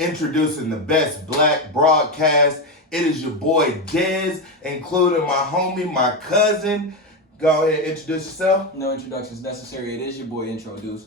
introducing the best black broadcast. It is your boy Dez, including my homie, my cousin. Go ahead, introduce yourself. No introductions necessary. It is your boy Introduce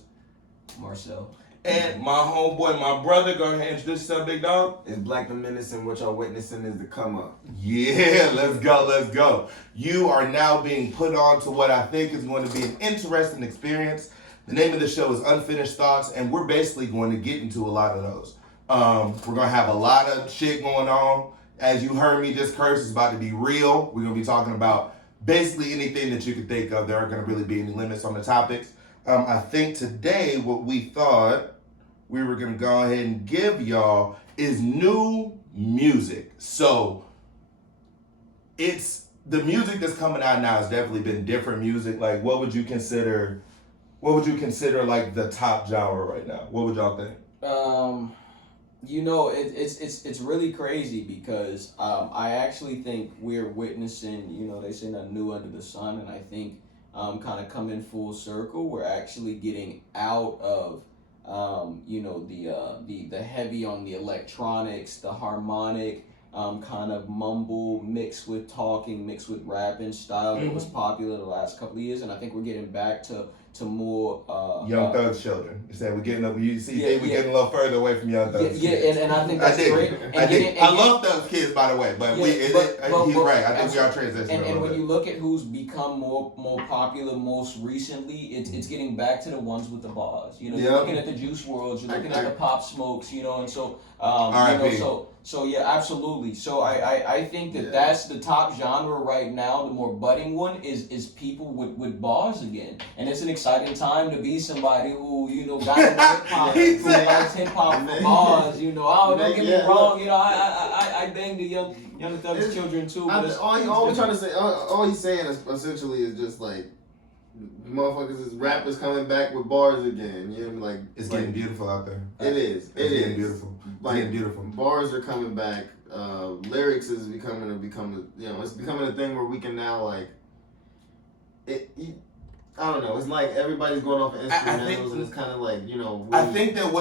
Marcel. And my homeboy, my brother. Go ahead and introduce yourself, big dog. It's Black the Menace, and what y'all witnessing is the come up. Yeah, let's go. You are now being put on to what I think is going to be an interesting experience. The name of the show is Unfinished Thoughts, and we're basically going to get into a lot of those. We're going to have a lot of shit going on. As you heard me just curse, it's about to be real. We're going to be talking about basically anything that you could think of. There aren't going to really be any limits on the topics. I think today what we thought we were going to go ahead and give y'all is new music. So it's the music that's coming out now has definitely been different music. Like what would you consider like the top genre right now? What would y'all think? It's really crazy because I actually think we're witnessing, they say nothing new under the sun, and I think kind of coming full circle, we're actually getting out of the heavy on the electronics, the harmonic kind of mumble mixed with talking, mixed with rapping style that was popular the last couple of years, and I think we're getting back to more Young Thug's children. You said we're getting up. You see, we're getting a little further away from Young Thug's kids. And I think that's great. I love Thug's kids, by the way, but he's right. I think we are transitioning. And when you look at who's become more popular most recently, it's getting back to the ones with the bars. You're looking at the Juice WRLDs, you're looking at the Pop Smokes, and so So yeah, absolutely. So I think that's the top genre right now. The more budding one is people with bars again, and it's an exciting time to be somebody who got into hip hop, who likes hip hop for bars. Don't get me wrong. I bang the young Thug's children too. All he's saying is essentially is just like, motherfuckers is rappers coming back with bars again. It's getting beautiful out there. It is. It's getting beautiful. It's getting beautiful. Bars are coming back. Lyrics is becoming it's becoming a thing where we can now I don't know. It's like everybody's going off of instrumentals, and it's kind of like I think that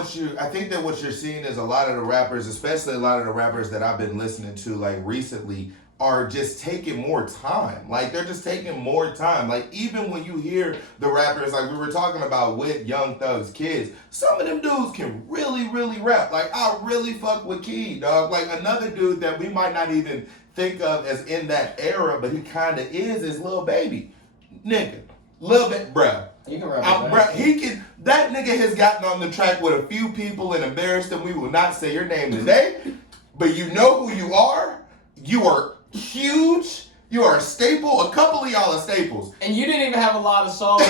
what you're seeing is a lot of the rappers, especially a lot of the rappers that I've been listening to recently, are just taking more time. They're just taking more time. Even when you hear the rappers, we were talking about with Young Thug's kids, some of them dudes can really, really rap. I really fuck with Key, dog. Another dude that we might not even think of as in that era, but he kind of is Lil Baby. Nigga. Lil Bit, bruh. You can rap. That nigga has gotten on the track with a few people and embarrassed them. We will not say your name today, but you know who you are. You are huge. You are a staple. A couple of y'all are staples. And you didn't even have a lot of songs.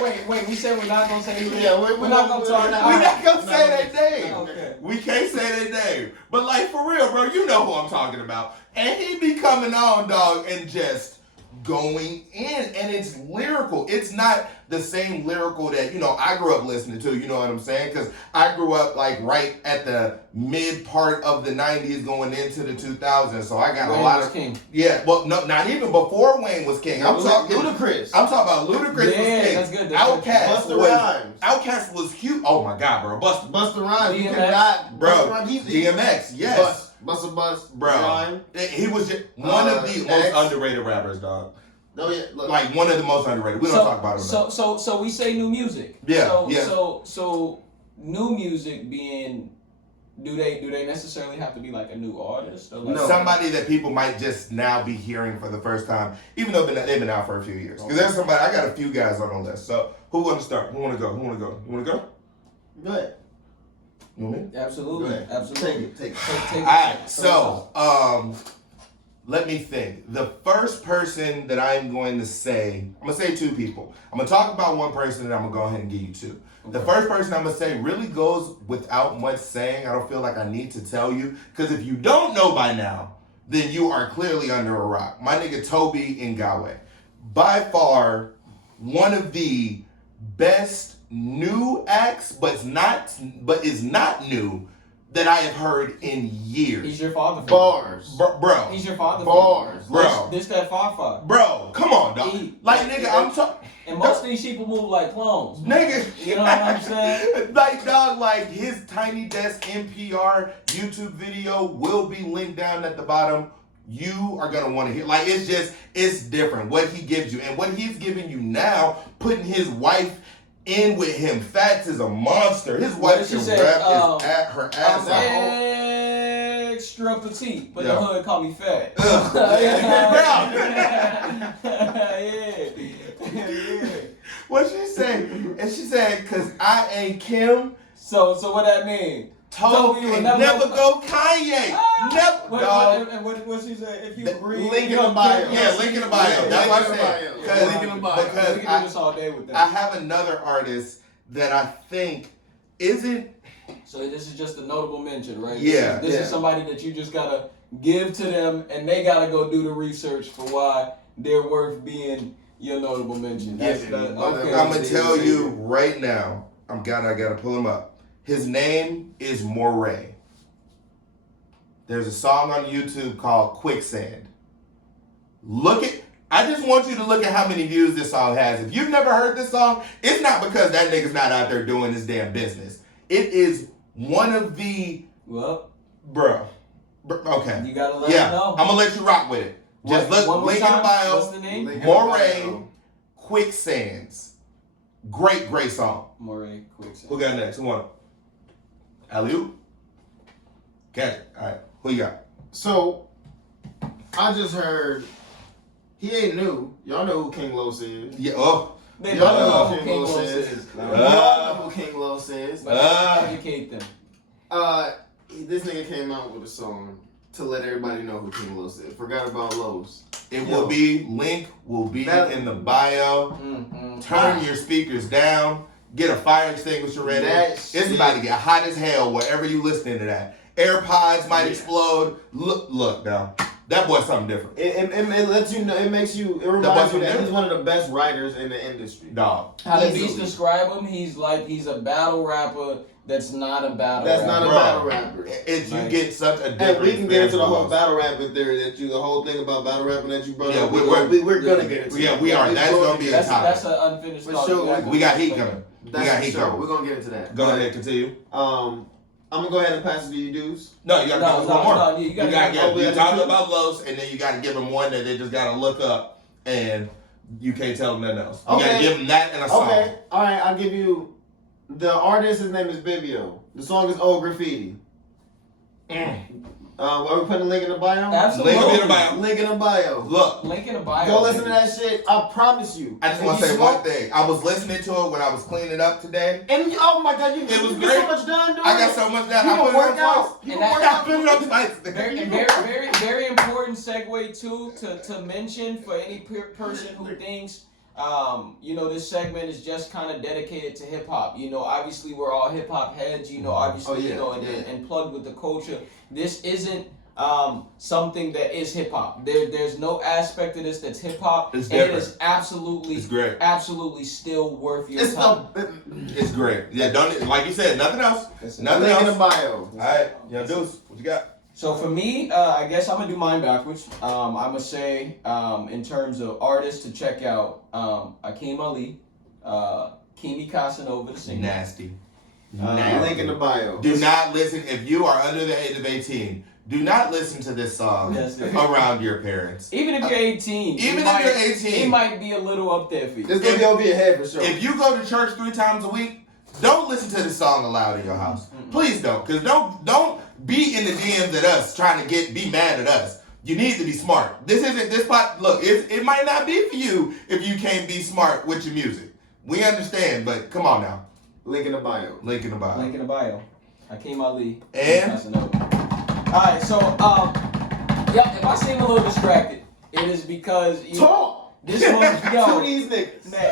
Wait. We said we're not gonna say who. Yeah, we're not gonna talk. We're not gonna say their name. Okay. We can't say their name. But for real, bro, you know who I'm talking about. And he be coming on, dog, and just going in, and it's lyrical. It's not the same lyrical that I grew up listening to. You know what I'm saying? Because I grew up right at the mid part of the '90s, going into the 2000s. So I got Wayne a lot was of king. Yeah. Well, no, not even before Wayne was king. I'm talking Ludacris. I'm talking about Ludacris was king. That's good. Outkast was cute. Oh my God, bro. Busta Rhymes. DMX. You cannot, bro. Rhymes, DMX. Yes. Busta Bus, bro. Rhyme. He was just one of the most underrated rappers, dog. No, yeah, one of the most underrated. We don't talk about him. So we say new music. Yeah. So new music being, do they necessarily have to be a new artist? Or No. Somebody that people might just now be hearing for the first time, even though they've been out for a few years. Because there's somebody, I got a few guys on the list. So who want to start? Who want to go? You want to go? Go ahead. You want me? Absolutely. Take it. All right. So let me think. The first person that I'm going to say two people. I'm going to talk about one person, and I'm going to go ahead and give you two. Okay. The first person I'm going to say really goes without much saying. I don't feel like I need to tell you, because if you don't know by now, then you are clearly under a rock. My nigga Tobe Ngawe. By far, one of the best new acts, but is not new, that I have heard in years. He's your father. Bars. Bro. He's your father. Bars. Bro. This that Fafa. Bro, come on, dog. Nigga, I'm talking. And most of these people move like clones. Nigga. You know what I'm saying? Like, his Tiny Desk NPR YouTube video will be linked down at the bottom. You are going to want to hear. Like, it's different what he gives you. And what he's giving you now, putting his wife in with him. Fats is a monster. His wife can rap at her ass out. Extra petite, but the hood call me fat. What she say? And she said, "Cause I ain't Kim." So what that mean? Tobe can never go Kanye. Never. What she said? If you agree, link in the bio. Yeah, link in the bio. That's what I said. Because we can do this all day with that. I have another artist that I think isn't. So this is just a notable mention, right? Yeah. This is somebody that you just gotta give to them, and they gotta go do the research for why they're worth being your notable mention. Okay. I'm gonna tell you right now. I gotta pull him up. His name is Morray. There's a song on YouTube called Quicksand. I just want you to look at how many views this song has. If you've never heard this song, it's not because that nigga's not out there doing his damn business. It is one of the... Well, bro. Okay. You gotta let me know. I'm gonna let you rock with it. Just look, link in the bio. What's the name? Morray Quicksands. Great song. Morray Quicksand. Who got next? Who won? Alley-oop? Catch it. All right. Who you got? So, I just heard, he ain't new. Y'all know who King Los is. Yeah. Oh. Y'all know who King Los is. Y'all know who King Los is. Educate them. This nigga came out with a song to let everybody know who King Los is. Forgot about Los. Link will be in the bio. Turn your speakers down. Get a fire extinguisher ready. It's about to get hot as hell wherever you listening to that. AirPods might explode. Look now. That boy's something different. It lets you know. It makes you. It reminds you that he's one of the best writers in the industry. Dog. How the Beast describe him? He's a battle rapper. That's not a battle rapper. That's not a battle rapper. You get such a different. And we can get into the whole battle rapping theory the whole thing about battle rapping that you brought up. We're gonna get into. Yeah, we are. That's gonna be a topic. That's an unfinished thought. We got heat coming. We're gonna get into that. Go ahead, continue. I'm gonna go ahead and pass it to you dudes. No, you gotta give them one more. You gotta you talk about Los, and then you gotta give them one that they just gotta look up, and you can't tell them nothing else. You gotta give them that and a song. Okay, all right. I'll give you the artist. His name is Bibio. The song is Old Graffiti. Are we putting a link in the bio? Absolutely. Link in the bio. Look. Link in the bio. Go listen to that shit. I promise you. I just want to say one thing. I was listening to it when I was cleaning up today. And oh my god, it was great. Get so much done, dude. I got so much done. You can work out. I put it on twice. Very important segue too to mention for any person who thinks this segment is just kind of dedicated to hip hop. Obviously we're all hip hop heads. Obviously, and plugged with the culture. This isn't something that is hip hop. There's no aspect of this that's hip hop, and it is absolutely still worth your time. It's great. Yeah, don't like you said, nothing else. Nothing else. In the bio. All right, Deuce, what you got? So for me, I guess I'm gonna do mine backwards. I'm gonna say, in terms of artists to check out, Akeem Ali, Kimi Casanova, the singer. Nasty. Link in the bio. Do not listen if you are under the age of 18. Do not listen to this song around your parents. Even if you're 18. It might be a little up there for you. It's gonna be over your head for sure. If you go to church 3 times a week, don't listen to this song aloud in your house. Please don't, because don't be in the DMs at us trying to be mad at us. You need to be smart. This spot. Look, it might not be for you if you can't be smart with your music. We understand, but come on now. Link in the bio. Akeem Ali. And alright, so if I seem a little distracted, it is because this moment,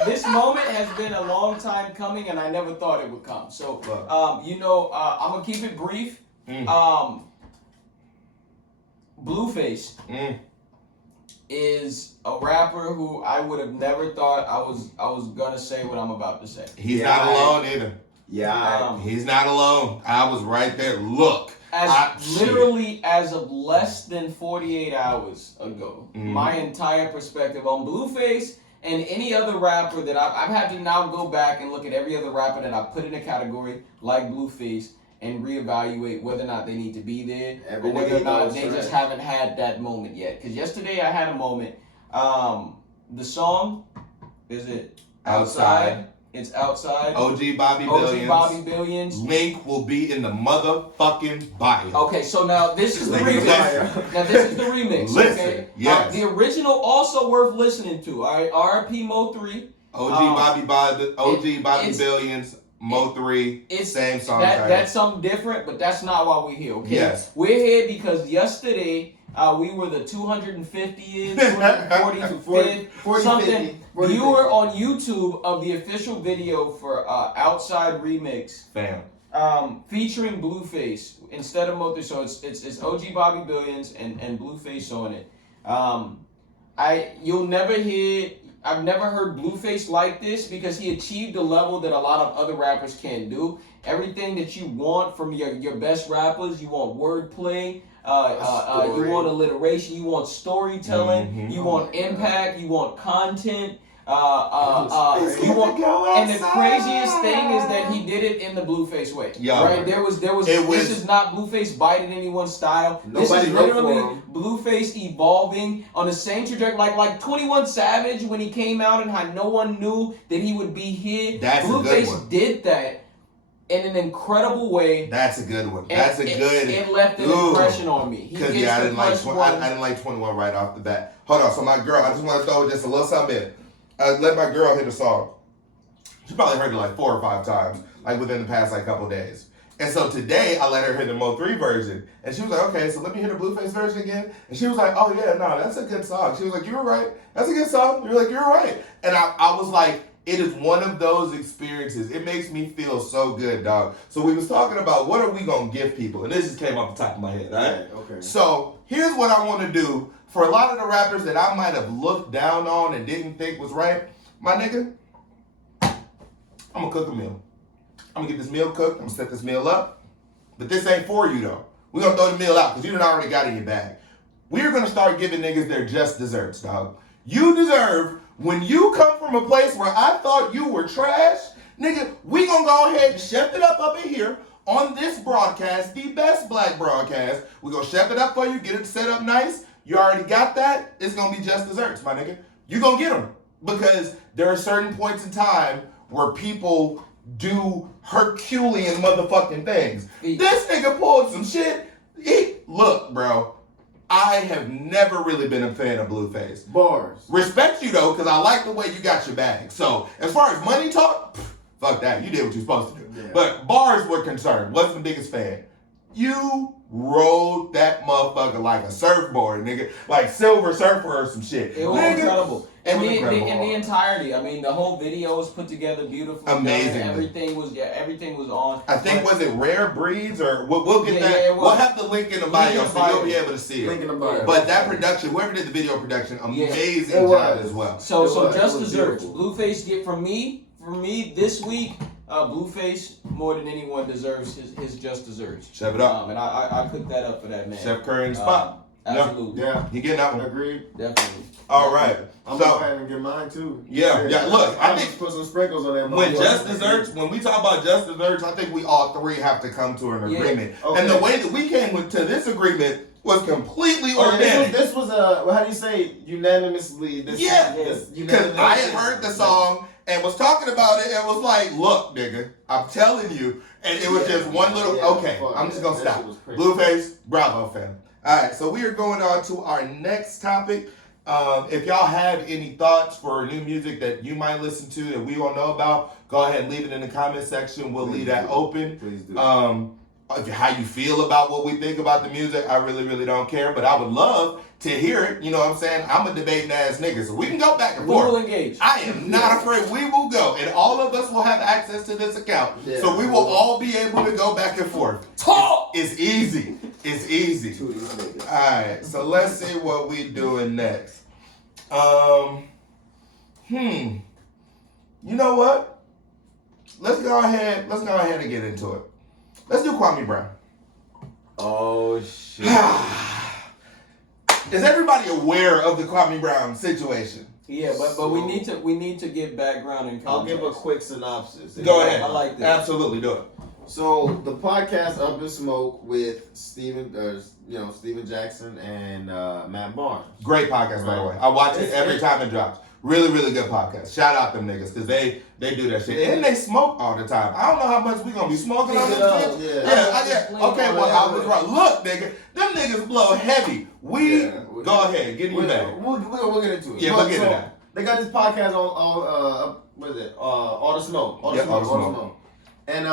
this moment has been a long time coming, and I never thought it would come. So I'm gonna keep it brief. Blueface is a rapper who I would have never thought I was gonna say what I'm about to say. He's not alone either. Yeah, he's not alone. I was right there. Look. Literally as of less than 48 hours ago, my entire perspective on Blueface and any other rapper that I've had to now go back and look at every other rapper that I put in a category like Blueface and reevaluate whether or not they need to be there or whether or not they just haven't had that moment yet. Because yesterday I had a moment. The song, is it Outside? It's Outside. OG Bobby Billions. Link will be in the motherfucking bio. Okay, so now this is the remix. Now this is the remix. Listen, okay? yes. The original also worth listening to. All right, R.I.P. Mo 3. OG Bobby Billions. Mo 3, same song. That's something different, but that's not why we're here. Okay, yes. We're here because yesterday we were the 250th, 245th, something viewer on YouTube of the official video for Outside Remix. Fam. Featuring Blueface instead of Mo 3. So it's OG Bobby Billions and Blueface on it. You'll never hear. I've never heard Blueface like this because he achieved a level that a lot of other rappers can't do. Everything that you want from your best rappers, you want wordplay, you want alliteration, you want storytelling, you want impact, you want content. You want, and the craziest thing is that he did it in the Blueface way. Yeah, right? This is not Blueface biting anyone's style. This is literally Blueface evolving on the same trajectory, like 21 Savage when he came out and how no one knew that he would be here. Blueface did that in an incredible way. That's a good one. It left an impression on me. Because I didn't like 21 right off the bat. Hold on, so my girl, I just want to throw just a little something in. I let my girl hit a song. She probably heard it like 4 or 5 times, like within the past couple days. And so today I let her hear the Mo 3 version, and she was like, "Okay, so let me hear the Blueface version again." And she was like, "Oh yeah, no, that's a good song." She was like, "You were right. That's a good song." You were like, "You're right." And I was like, it is one of those experiences. It makes me feel so good, dog. So we was talking about what are we gonna give people, and this just came off the top of my head, right? Okay. So here's what I want to do. For a lot of the rappers that I might have looked down on and didn't think was right, my nigga, I'm gonna cook a meal. I'm gonna get this meal cooked. I'm gonna set this meal up. But this ain't for you though. We're gonna throw the meal out because you done already got it in your bag. We're gonna start giving niggas their just desserts, dog. You deserve, when you come from a place where I thought you were trash, nigga, we gonna go ahead and chef it up in here on this broadcast, the best black broadcast. We're gonna chef it up for you, get it set up nice. You already got that. It's going to be just desserts, my nigga. You going to get them. Because there are certain points in time where people do Herculean motherfucking things. This nigga pulled some shit. Look, bro. I have never really been a fan of Blueface. Bars. Respect you, though, because I like the way you got your bag. So, as far as money talk, fuck that. You did what you're supposed to do. Yeah. But bars were concerned. Wasn't the biggest fan. You rode that motherfucker like a surfboard, nigga. Like Silver Surfer or some shit. It was incredible. And the entirety, I mean, the whole video was put together beautifully. Amazing. Everything was on. I think, was it Rare Breeds or we'll get that. Yeah, we'll have the link in the bio so you'll be able to see it. Link in the bio. But that production, whoever did the video production, amazing job as well. So just desserts. Blueface get from me this week. Blueface, more than anyone, deserves his just desserts. Chef it up. And I cook that up for that man. Chef Curry in the spot. Absolutely. Yeah. You getting that one? Agreed. Definitely. All right. I'm going to go ahead and get mine too. Yeah. Look, I think put some sprinkles on that. When we talk about just desserts, I think we all three have to come to an agreement. Okay. And the way that we came to this agreement was completely organic. This was how do you say, unanimously? Because I had heard the song and was talking about it and was like, look, nigga, I'm telling you. And it was just one little, I'm just going to stop. Blueface, bravo, fam. All right, so we are going on to our next topic. If y'all have any thoughts for new music that you might listen to that we don't know about, go ahead and leave it in the comment section. We'll leave that open. Please do. How you feel about what we think about the music, I really, really don't care. But I would love to hear it. You know what I'm saying? I'm a debating ass nigga, so we can go back and forth. We will engage. I am not afraid. We will go. And all of us will have access to this account. Yeah. So we will all be able to go back and forth. Talk! It's easy. It's easy. All right, so let's see what we doing next. You know what? let's go ahead and get into it. Let's do Kwame Brown. Oh shit. Is everybody aware of the Kwame Brown situation? Yeah, but we need to give background and context. I'll give a quick synopsis. Go ahead. I like this. Absolutely, do it. So the podcast Up in Smoke with Steven Jackson and Matt Barnes. Great podcast, by the way. I watch it every time it drops. Really, really good podcast. Shout out them niggas because they do that shit. And they smoke all the time. I don't know how much we gonna be smoking on this shit. Okay, well, I was wrong. Look, nigga, them niggas blow heavy. Go ahead, get me back. We'll get into it. Yeah, we'll get into that. They got this podcast on what is it? All the Smoke. All the Smoke. And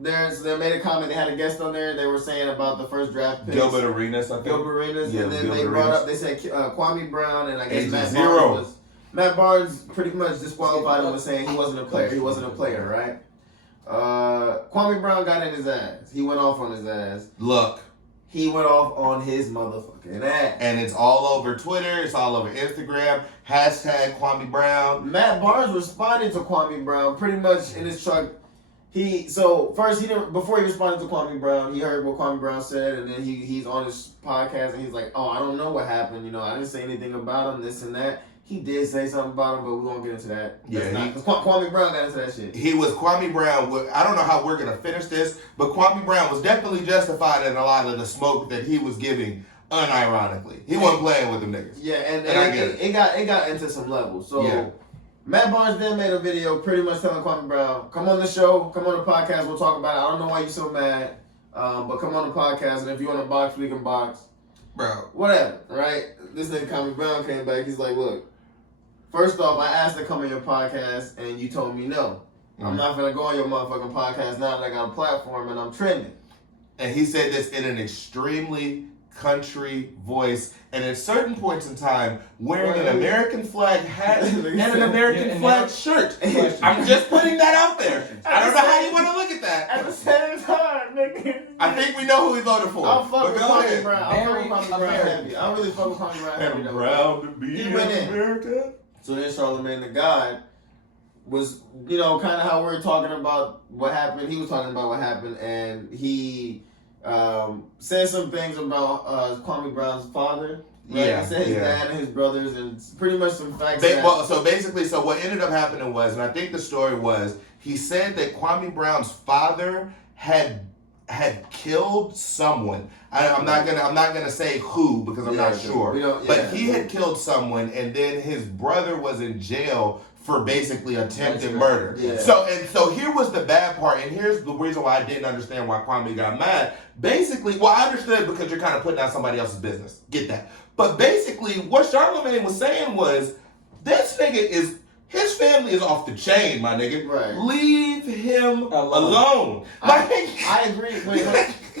they made a comment. They had a guest on there. They were saying about the first draft picks. Gilbert Arenas, I think. Gilbert Arenas, yeah, and then they brought up. They said Kwame Brown, and I guess Matt Barnes pretty much disqualified him with saying he wasn't a player. He wasn't a player, right? Kwame Brown got in his ass. He went off on his ass. Look. He went off on his motherfucking ass. And it's all over Twitter. It's all over Instagram. Hashtag Kwame Brown. Matt Barnes responded to Kwame Brown pretty much in his truck. Before he responded to Kwame Brown, he heard what Kwame Brown said, and then he's on his podcast and he's like, "Oh, I don't know what happened. I didn't say anything about him, this and that." He did say something about him, but we won't get into that. Because Kwame Brown got into that shit. Kwame Brown. I don't know how we're gonna finish this, but Kwame Brown was definitely justified in a lot of the smoke that he was giving, unironically. He wasn't playing with them niggas. Yeah, and it got into some levels. So. Yeah. Matt Barnes then made a video pretty much telling Kwame Brown, come on the show, come on the podcast, we'll talk about it. I don't know why you're so mad, but come on the podcast, and if you want to box, we can box. Bro. Whatever, right? This nigga Kwame Brown came back, he's like, look, first off, I asked to come on your podcast, and you told me no. Mm-hmm. I'm not going to go on your motherfucking podcast now that I got a platform and I'm trending. And he said this in an extremely country voice, and at certain points in time wearing an American flag hat and an American flag shirt. I'm just putting that out there. I don't know how you want to look at that. At the same time, nigga. I think we know who he voted for. I'll fuck with Kwame Brown. I really fuck with Kwame Brown heavy. Proud to be in America. So then Charlamagne the God was, kind of how we were talking about what happened. He was talking about what happened, and he said some things about Kwame Brown's father. Right? Yeah, he said his dad and his brothers, and pretty much some facts. So what ended up happening was, and I think the story was, he said that Kwame Brown's father had killed someone. I'm not gonna say who because I'm not sure. But he had killed someone, and then his brother was in jail for basically attempted murder. Yeah. So here was the bad part, and here's the reason why I didn't understand why Kwame got mad. Basically, I understood because you're kind of putting out somebody else's business. Get that. But basically, what Charlamagne was saying was, this nigga his family is off the chain, my nigga. Right. Leave him alone. I agree.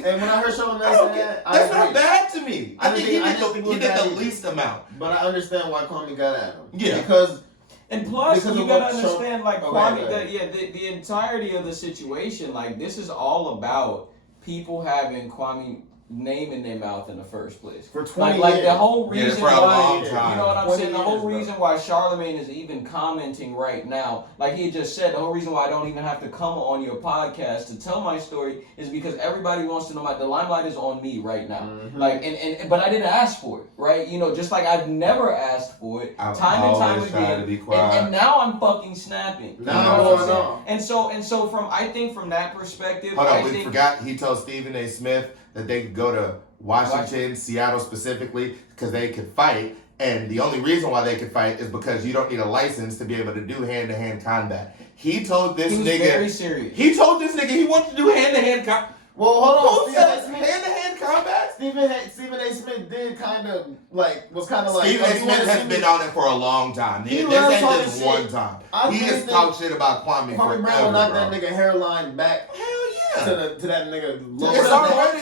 And when I heard Charlamagne say that, that's not bad to me. I think he did the least amount. But I understand why Kwame got at him. Yeah. And plus, you gotta understand, Kwame, the entirety of the situation, this is all about people having Kwame name in their mouth in the first place. For 20 years. The whole reason for a long why, time. you know what I'm saying? The whole reason why Charlamagne is even commenting right now, like he just said, the whole reason why I don't even have to come on your podcast to tell my story is because everybody wants to know the limelight is on me right now. Mm-hmm. But I didn't ask for it, right? Just like I've never asked for it, time and time again. And now I'm fucking snapping. And so from that perspective, hold on, we forgot he told Stephen A. Smith that they could go to Washington, Seattle specifically, because they could fight. And the only reason why they could fight is because you don't need a license to be able to do hand-to-hand combat. He told this nigga... very serious. He told this nigga he wanted to do hand-to-hand combat. Well, hold on. Who said hand-to-hand combat? Stephen A. Smith did was kind of like... Stephen A. Smith has been on it for a long time. This ain't just one time. He has talked shit about Kwame forever, Brown knocked that nigga hairline back. Hell to that nigga.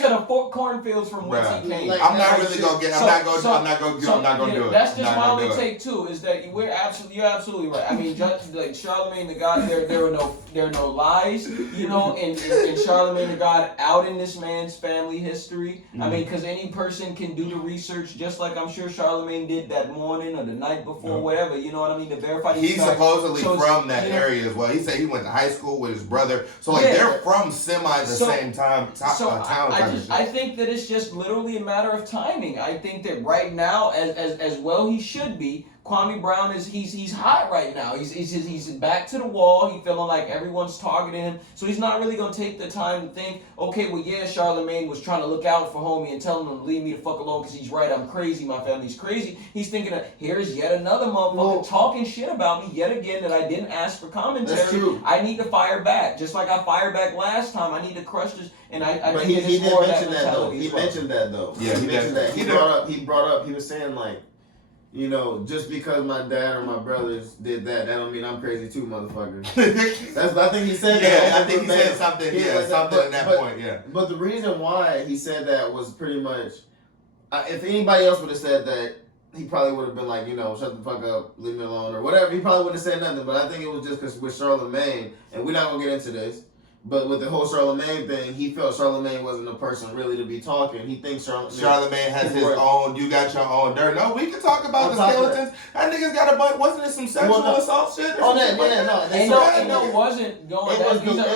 To the cornfields from whence he came. Like, I'm not really gonna get. I'm not gonna do it. That's just my only take too. Is that you're absolutely right. I mean, like Charlemagne the God, there are no lies, you know, and Charlemagne the God out in this man's family history. I mean, because any person can do the research, just like I'm sure Charlemagne did that morning or the night before, whatever. You know what I mean? To verify. He's supposedly from that area as well. He said he went to high school with his brother, so like they're from semi the same town. I think that it's just literally a matter of timing. I think that right now, as well he should be. Kwame Brown he's hot right now. He's back to the wall. He feeling like everyone's targeting him. So he's not really gonna take the time to think, okay, well yeah, Charlemagne was trying to look out for homie and telling him to leave me the fuck alone because he's right. I'm crazy. My family's crazy. He's thinking of, here's yet another motherfucker talking shit about me yet again that I didn't ask for commentary. That's true. I need to fire back, just like I fired back last time. I need to crush this. And I but think he did mention that though. He mentioned that though. Yeah, he mentioned that. He brought up. He was saying like, you know, just because my dad or my brothers did that don't mean I'm crazy too, motherfucker. I think he said that. Yeah, I think he said something. Yeah, something at that point. Yeah. But the reason why he said that was pretty much, if anybody else would have said that, he probably would have been like, you know, shut the fuck up, leave me alone, or whatever. He probably would have said nothing. But I think it was just because with Charlemagne, and we're not gonna get into this. But with the whole Charlemagne thing, he felt Charlemagne wasn't a person really to be talking. He thinks Charlemagne has his own. You got your own dirt. No, we can talk about the skeletons. That nigga's got a bunch. Wasn't it some sexual assault shit? Oh, no. It wasn't going. It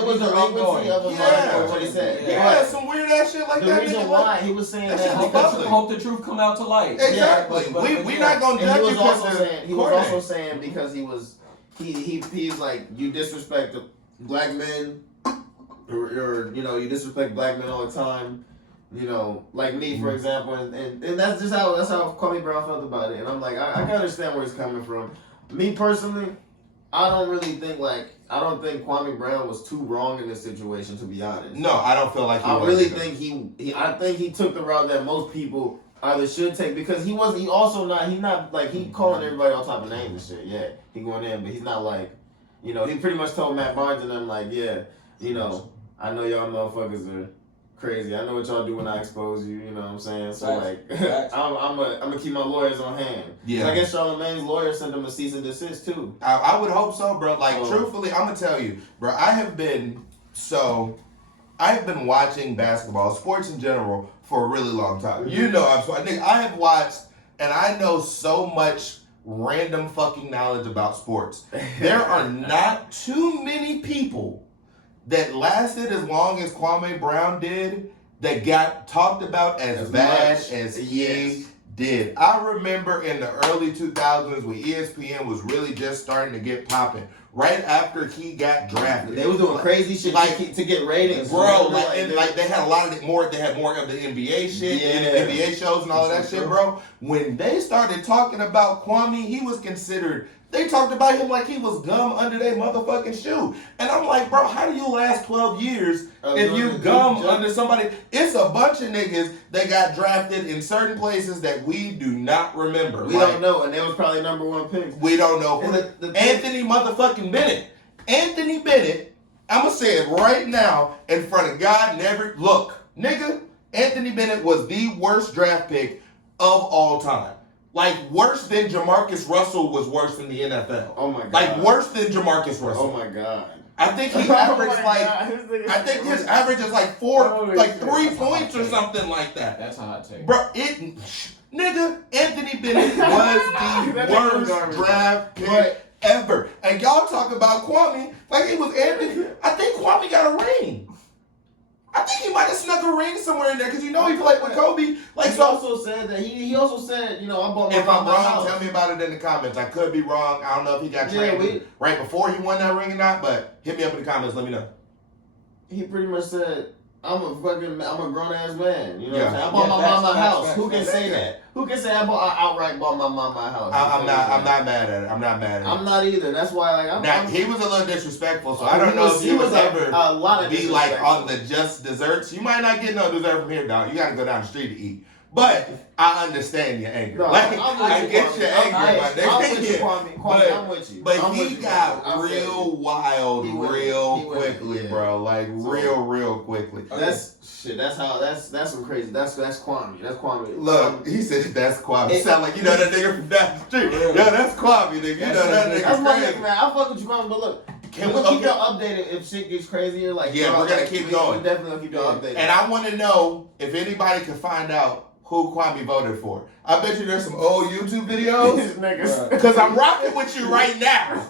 was the frequency of what he said. Yeah, some weird ass shit like that. The reason why he was saying that. Hope the truth come out to light. Exactly. We're not gonna judge you because he was also saying because he's like, you disrespect the black men. Or you know, you disrespect black men all the time, you know, like me for example, and that's just how Kwame Brown felt about it, and I'm like, I can understand where he's coming from. Me personally, I don't think Kwame Brown was too wrong in this situation, to be honest. No, I don't feel like he I really think I think he took the route that most people either should take, because he calling everybody all type of names and shit. Yeah, he going in, but he's not like, you know, he pretty much told Matt Barnes and them like, yeah, you know, I know y'all motherfuckers are crazy. I know what y'all do when I expose you. You know what I'm saying? So I'm gonna keep my lawyers on hand. Yeah. I guess Charlemagne's lawyer sent him a cease and desist too. I would hope so, bro. Like truthfully, I'm gonna tell you, bro. I have been watching basketball, sports in general, for a really long time. You know, I have watched, and I know so much random fucking knowledge about sports. There are not too many people that lasted as long as Kwame Brown did, that got talked about as bad as he did. I remember in the early 2000s when ESPN was really just starting to get popping. Right after he got drafted, they was doing crazy shit to get ratings, bro. They had a lot of more. They had more of the NBA shit, and the NBA shows and all of that shit, bro. When they started talking about Kwame, he was considered. They talked about him like he was gum under their motherfucking shoe. And I'm like, bro, how do you last 12 years if you gum under somebody? It's a bunch of niggas that got drafted in certain places that we do not remember. We don't know, and they was probably number one picks. We don't know. Anthony motherfucking Bennett. Anthony Bennett, I'm going to say it right now in front of God and every... Look, nigga, Anthony Bennett was the worst draft pick of all time. Like, worse than Jamarcus Russell was worse than the NFL. Oh, my God. Like, worse than Jamarcus Russell. Oh, my God. I think he averaged I think his average is like 3 points or something like that. That's a hot take. Bro, nigga, Anthony Bennett was the worst draft pick ever. And y'all talk about Kwame like he was Anthony. I think Kwame got a ring. I think he might have snuck a ring somewhere in there because you know he played with Kobe. Like he also said that he also said, you know, I bought my If I'm wrong, tell me about it in the comments. I could be wrong. I don't know if he got traded right before he won that ring or not, but hit me up in the comments. Let me know. He pretty much said, I'm a grown ass man. You know what I'm saying? I bought my mama a house. Who can say that? Who can say I outright bought my mama a house? I'm not mad at it. I'm not mad at it. I'm not either. That's why he was a little disrespectful, so I don't know if he was ever a lot of be like on the just desserts. You might not get no dessert from here, dog. You gotta go down the street to eat. But I understand your anger. No, like, I get your anger, my nigga. I'm with you, Kwame. I'm with you. But I'm he with you, got real wild real quickly, bro. Like, real quickly. That's shit. That's some crazy. That's Kwame. That's Kwame. Look, he said that's Kwame. Sound like you know that nigga from down the street. Yo, that's Kwame, nigga. You know that nigga. That's my crazy. nigga, man. I fuck with you, Kwame, but look. Can we keep y'all updated if shit gets crazier? Like, yeah, we're gonna keep going. We're definitely gonna keep y'all updated. And I want to know if anybody can find out who Kwame voted for. I bet you there's some old YouTube videos. Because I'm rocking with you right now.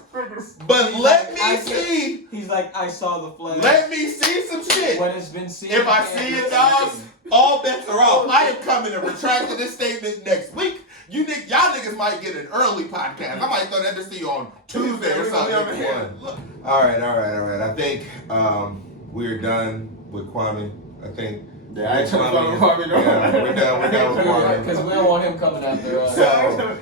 But let me see. He's like, I saw the flag. Let me see some shit. What has been seen. If I see it, dog, all bets are off. I am coming to retract this statement next week. Y'all niggas might get an early podcast. I might throw that to you on Tuesday or something. All right. I think we're done with Kwame. I think. Yeah, I ain't trying to follow Kwame. Yeah, we're done with Kwame. Because we don't want him coming after us. So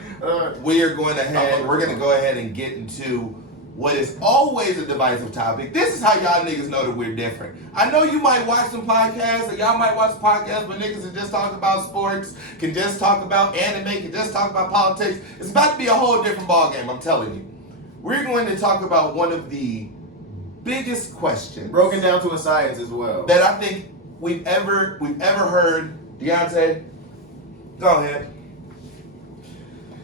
we're going to go ahead and get into what is always a divisive topic. This is how y'all niggas know that we're different. I know you might watch some podcasts, or y'all might watch podcasts where niggas can just talk about sports, can just talk about anime, can just talk about politics. It's about to be a whole different ballgame, I'm telling you. We're going to talk about one of the biggest questions, broken down to a science as well, that I think we've ever heard. Deontay, go ahead.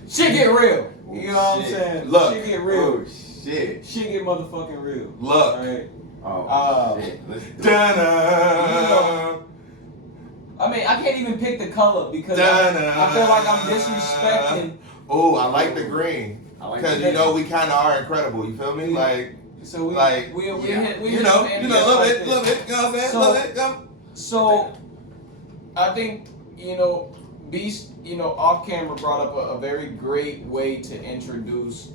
Shit get real. You know what I'm saying? Look. Shit get real. Shit get motherfucking real. Look. All right. Shit. I mean, I can't even pick the color because I feel like I'm disrespecting. Oh, I like the green. Because we kind of are incredible. You feel me? Like, so we hit, a little bit. You know what I'm saying? So, a little bit. So, I think, Beast, off camera brought up a very great way to introduce,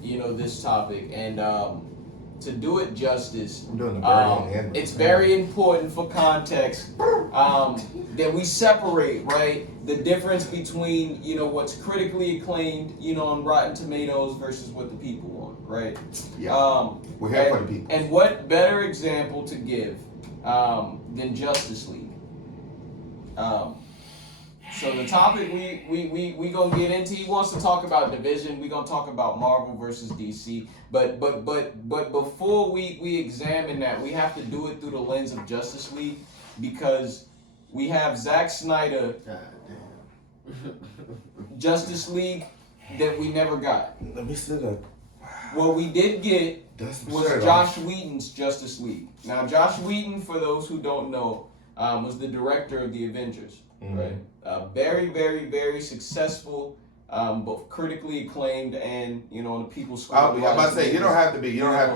this topic. And to do it justice, I'm doing the it's very important for context that we separate, right, the difference between, what's critically acclaimed, on Rotten Tomatoes versus what the people want, right? Yeah. We're here for the people. And what better example to give than Justice League? So the topic we gonna get into, he wants to talk about division. We gonna talk about Marvel versus DC. But before we examine that, we have to do it through the lens of Justice League, because we have Zack Snyder Justice League that we never got. Let me sit up. What we did get was Josh Whedon's Justice League. Now, Josh Whedon, for those who don't know, was the director of the Avengers, right? Very, very, very successful, both critically acclaimed and on the people's score. I'm about to say you don't have to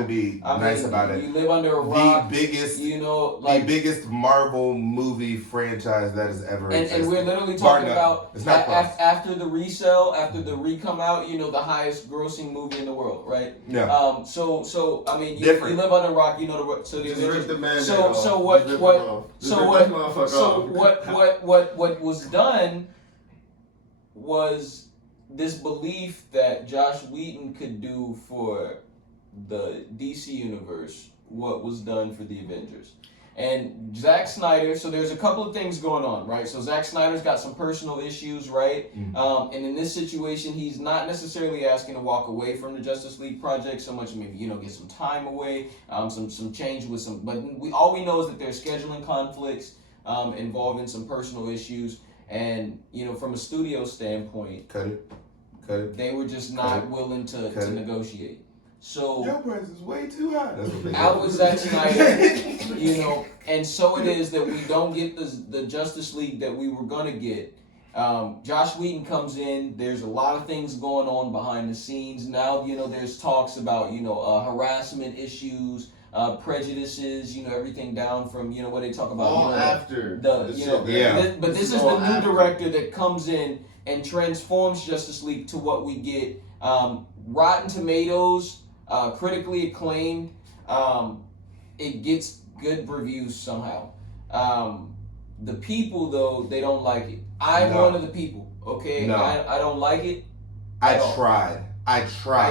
be nice about it. You live under a rock. The biggest, the biggest Marvel movie franchise that has ever existed. And we're literally talking about after the resell, after the re-come out, the highest grossing movie in the world, right? Yeah. So I mean, you live under a rock, what was done was this belief that Josh Whedon could do for the DC universe what was done for the Avengers. And Zack Snyder, so there's a couple of things going on, right? So Zack Snyder's got some personal issues, right? And in this situation, he's not necessarily asking to walk away from the Justice League project so much, maybe, get some time away, some change with some, but all we know is that there's scheduling conflicts involving some personal issues. And, from a studio standpoint, cut it. They were just not willing to negotiate. So your price is way too high. Out was Zack Snyder, and so it is that we don't get the Justice League that we were gonna get. Josh Whedon comes in. There's a lot of things going on behind the scenes. Now, there's talks about, harassment issues, prejudices, everything down from, what they talk about. All after but this is the new director that comes in and transforms Justice League to what we get. Rotten Tomatoes, critically acclaimed. It gets good reviews somehow. The people, though, they don't like it. I'm one of the people, okay? No. I don't like it. I tried. I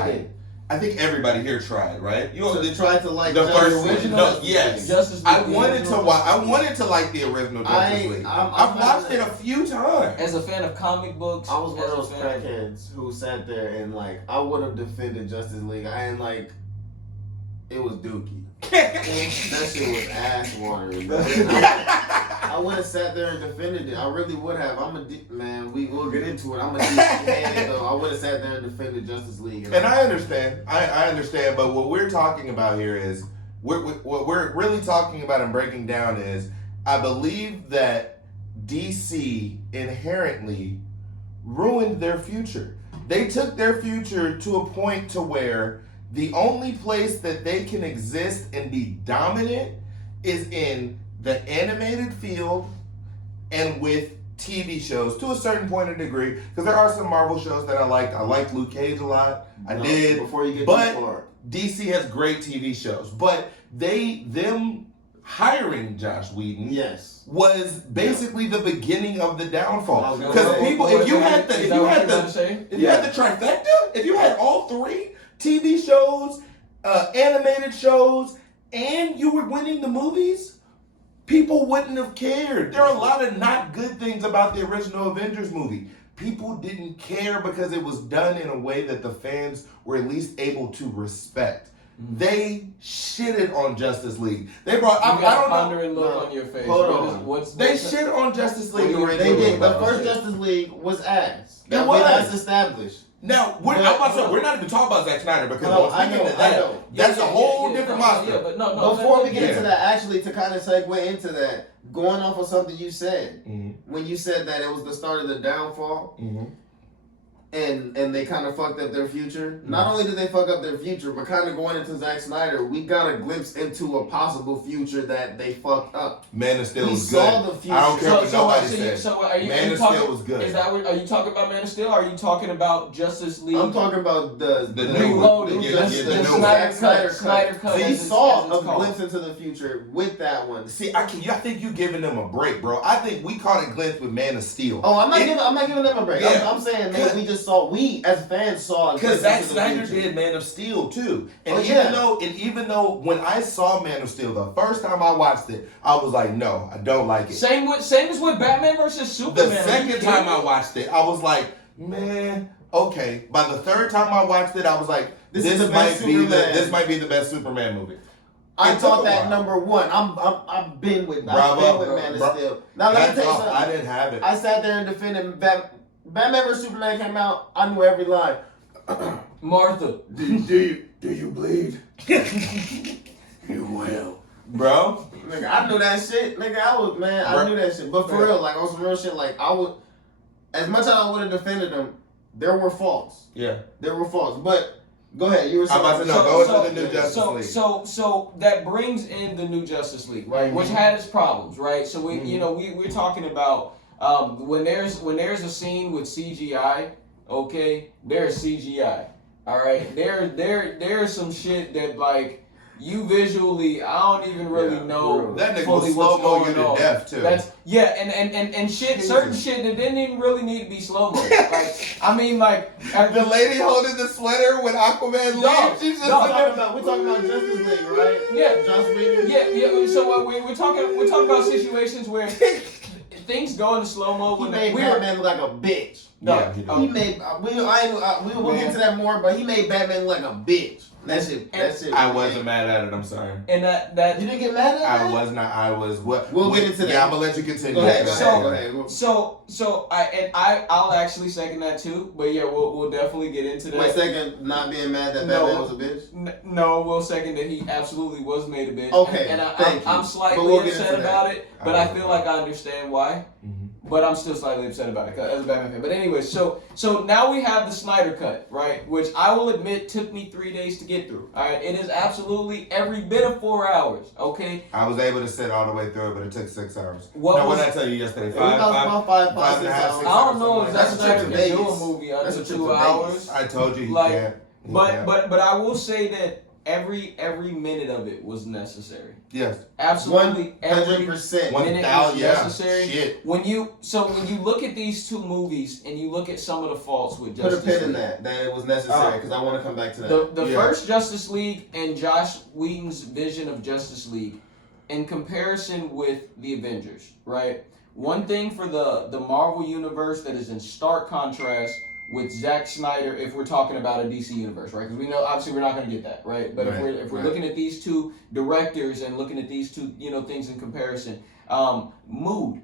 did. I think everybody here tried, right? So they tried to like the first original. No, yes. Justice League. I wanted to like the original Justice League. I've watched it a few times. As a fan of comic books, I was one of those crackheads who sat there and like I would have defended Justice League. And like it was dookie. That shit was ass watering. I would have sat there and defended it. I really would have. Man. We'll get into it. I'm a DC fan though. I would have sat there and defended Justice League. And I understand. I understand. But what we're talking about here is what we're really talking about and breaking down is I believe that DC inherently ruined their future. They took their future to a point to where the only place that they can exist and be dominant is in the animated field and with TV shows to a certain point of degree. Because there are some Marvel shows that I liked. I liked Luke Cage a lot. I did. Before you get too far. DC has great TV shows. But them hiring Josh Whedon was basically the beginning of the downfall. Because people, if you had the trifecta, if you had all three TV shows, animated shows, and you were winning the movies, people wouldn't have cared. There are a lot of not good things about the original Avengers movie. People didn't care because it was done in a way that the fans were at least able to respect. They shitted on Justice League. They brought. I don't pondering look on your face. They shit on Justice League. They did. The first Justice League was ass. That's established. Now we're not even talking about Zack Snyder because that's a whole different monster. Yeah, but no. Before we get into that, actually, to kind of segue into that, going off of something you said when you said that it was the start of the downfall. And they kind of fucked up their future. Not only did they fuck up their future, but kind of going into Zack Snyder, we got a glimpse into a possible future that they fucked up. Man of Steel was good. We saw the future. I don't care what nobody said. Man of Steel was good. Are you talking about Man of Steel? Or are you talking about Justice League? I'm talking about the new loaded, the Snyder cut. We saw a glimpse into the future with that one. See, I think you giving them a break, bro. I think we caught a glimpse with Man of Steel. Oh, I'm not giving them a break. Yeah. I'm saying that we as fans saw because Zack Snyder did Man of Steel too, and even though when I saw Man of Steel the first time I watched it, I was like, no, I don't like it. Same as with Batman versus Superman. The second time I watched it, I was like, man, okay. By the third time I watched it, I was like, this might be the best Superman movie. I thought that number one. I've been with Man of Steel. Now let me tell you something. I didn't have it. I sat there and defended Batman vs Superman came out. I knew every line. Martha, do you bleed? You will, bro. Nigga, I knew that shit. Nigga, I knew that shit. But for real, like on some real shit, like I would, as much as I would have defended them, there were faults. Yeah, there were faults. But go ahead, you were saying. I'm about to know. Go into the new Justice League. So that brings in the new Justice League, right? Which had its problems, right? So we're talking about. When there's a scene with CGI, okay, there's CGI. All right, there's some shit that like you visually, I don't even really know that nigga was slow mo you to death too. And shit, certain shit that didn't even really need to be slow mo. Like I mean, like the lady holding the sweater when Aquaman leaves. She's just we're talking about Justice League, right? Yeah, Justice League. Yeah. So we're talking about situations where. Things go into slow mo. He made Batman look like a bitch. No, he made. We'll get to that more, but he made Batman look like a bitch. That's it. I wasn't mad at it. I'm sorry. And that you didn't get mad at it. I was not. I was. What? We'll get into that. Yeah, I'm gonna let you continue. Go ahead. So I'll actually second that too. But yeah, we'll definitely get into that. Wait, second, not being mad that Batman was a bitch. No, we'll second that he absolutely was made a bitch. Okay, and I'm slightly upset about it, but I feel like I understand why. But I'm still slightly upset about it as a Batman fan. But anyway, so now we have the Snyder Cut, right? Which I will admit took me 3 days to get through. All right, it is absolutely every bit of 4 hours. Okay. I was able to sit all the way through it, but it took 6 hours. What did I tell you yesterday? 5 and a half. I don't know if Zack Snyder can do a movie under 2 hours. I told you he can't. But I will say that every minute of it was necessary. Yes. Absolutely. 100%. Minute was necessary. Shit. When you look at these two movies and you look at some of the faults with Justice League. Put a pin League, in that it was necessary because I want to come back to that. The first Justice League and Joss Whedon's vision of Justice League in comparison with the Avengers, right? One thing for the Marvel universe that is in stark contrast with Zack Snyder, if we're talking about a DC universe, right? Because we know obviously we're not going to get that, right? But if we're looking at these two directors and looking at these two things in comparison, mood,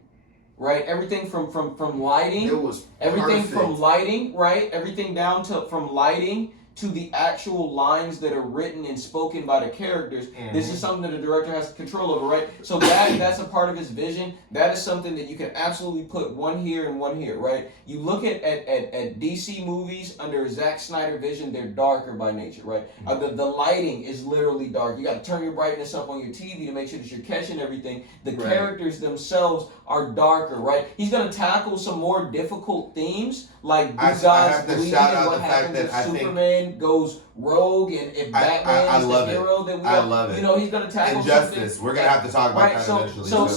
right? Everything from lighting, it was everything perfect. from lighting, right? Everything down to from lighting to the actual lines that are written and spoken by the characters. Mm-hmm. This is something that the director has control over, right? So that's a part of his vision. That is something that you can absolutely put one here and one here, right? You look at DC movies under Zack Snyder vision, they're darker by nature, right? Mm-hmm. The lighting is literally dark. You got to turn your brightness up on your TV to make sure that you're catching everything. The characters themselves are darker, right? He's going to tackle some more difficult themes, like do guys bleed and what happens if Superman goes rogue and if Batman is the hero that we I love it. He's gonna tackle Injustice. something. We're gonna have to talk about that eventually. So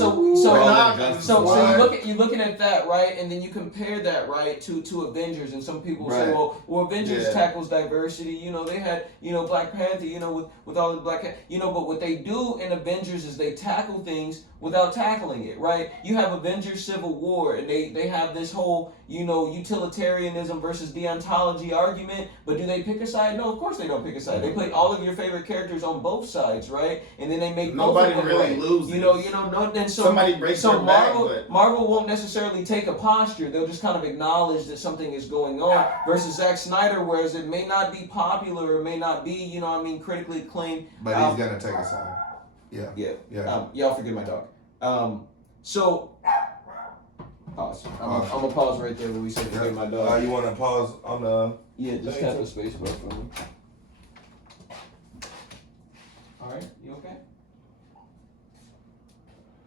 you're looking at that, right? And then you compare that, right, to Avengers, and some people say, well Avengers tackles diversity, they had, Black Panther, with all the black, but what they do in Avengers is they tackle things without tackling it, right? You have Avengers Civil War, and they have this whole, utilitarianism versus deontology argument, but do they pick a side? No, of course they don't pick a side. They put all of your favorite characters on both sides, right? And then they make nobody both of them really loses. And so somebody breaks their Marvel, back, but Marvel won't necessarily take a posture. They'll just kind of acknowledge that something is going on. Versus Zack Snyder, whereas it may not be popular or may not be, critically acclaimed. But he's gonna take a side. Yeah. Y'all forgive my dog. So. Pause. I'm gonna pause right there when we say forgive my dog. You want to pause on the? Yeah, just tap the space bar for me. All right, you okay?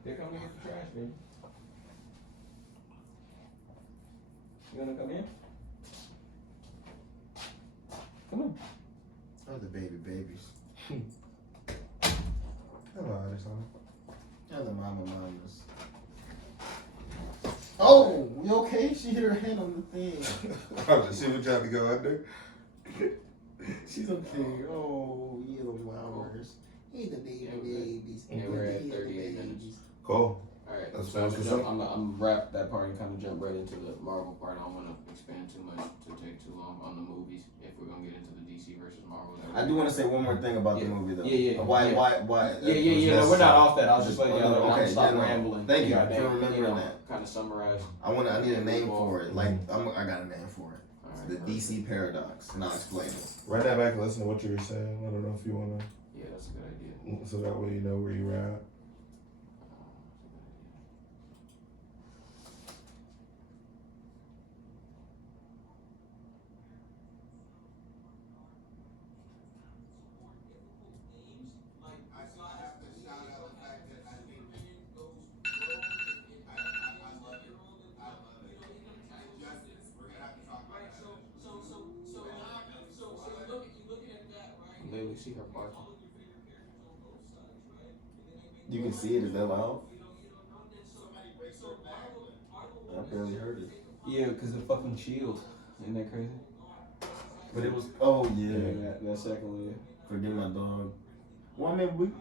Here, come and get the trash, baby. You wanna come in? Come on. Oh, the babies. Hello, Addison. Hello, mamas. Oh, you okay? She hit her hand on the thing. She was trying to go under. She's okay. Oh, you little flowers. Hey, the babies. Yeah, we're at 38 minutes. Cool. All right, so I'm gonna wrap that part and kind of jump right into the Marvel part. I don't want to expand too much to take too long on the movies if we're gonna get into the DC versus Marvel. I do want to say one more thing about the movie though. Why? No, we're not off that. I was just letting y'all know. I'm stop rambling. Thank you for remembering that. Kind of summarize. I need a name for it. I got a name for it. It's the DC paradox, and I'll explain it. Run that back and listen to what you were saying. I don't know if you wanna. Yeah, that's a good idea. So that way you know where you're at. See her part. You can see it. Is that loud? I barely heard it. Yeah, because the fucking shield. Isn't that crazy? But it was. Oh yeah. That second one. Forget my dog. Well, I mean,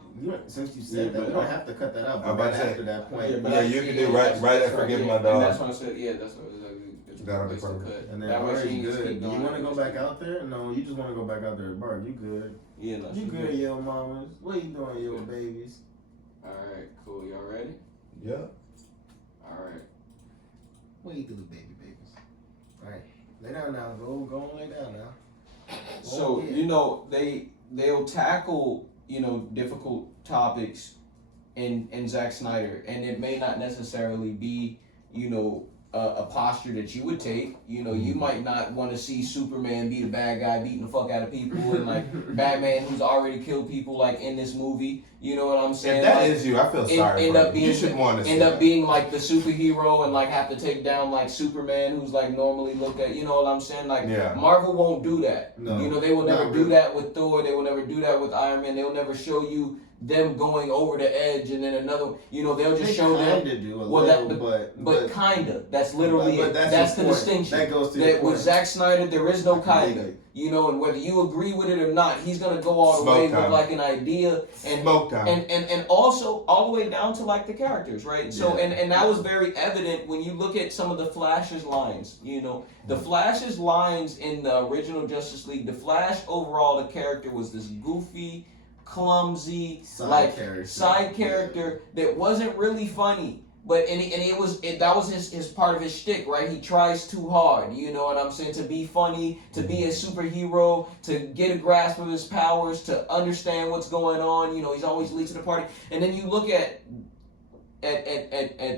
since you said that, we don't have to cut that out. But after that point, you can do right at forgive my dog. And that's what I said. Yeah, that's what. And then Morray, you good? Do you want to go back out there? No, you just want to go back out there and bark. You good? Yeah, no, you good, yo mamas? What you doing, yo babies? All right, cool. Y'all ready? Yeah. All right. What you do, babies? All right, lay down now. Go and lay down now. So they'll tackle difficult topics in Zack Snyder, and it may not necessarily be a posture that you would take. You know, you might not want to see Superman be the bad guy beating the fuck out of people, and like Batman who's already killed people like in this movie. You know what I'm saying? If that like, is you, I feel sorry for you. You should want to end up being like the superhero and like have to take down like Superman who's like normally looked at. You know what I'm saying? Like Marvel won't do that. No, you know, they will never do that with Thor. They will never do that with Iron Man. They will never show you them going over the edge and then another, you know, they'll just show them. But kinda. That's literally it. That's the distinction. That goes to that with Zack Snyder, there is no kinda. You know, and whether you agree with it or not, he's gonna go all the way with like an idea and and also all the way down to like the characters, right? So and that was very evident when you look at some of the Flash's lines. You know, the Flash's lines in the original Justice League, the Flash overall, the character was this goofy, clumsy side character that wasn't really funny, but that was his part of his shtick, right? He tries too hard, you know what I'm saying, to be funny, to be a superhero, to get a grasp of his powers, to understand what's going on. You know, he's always late to the party. And then you look at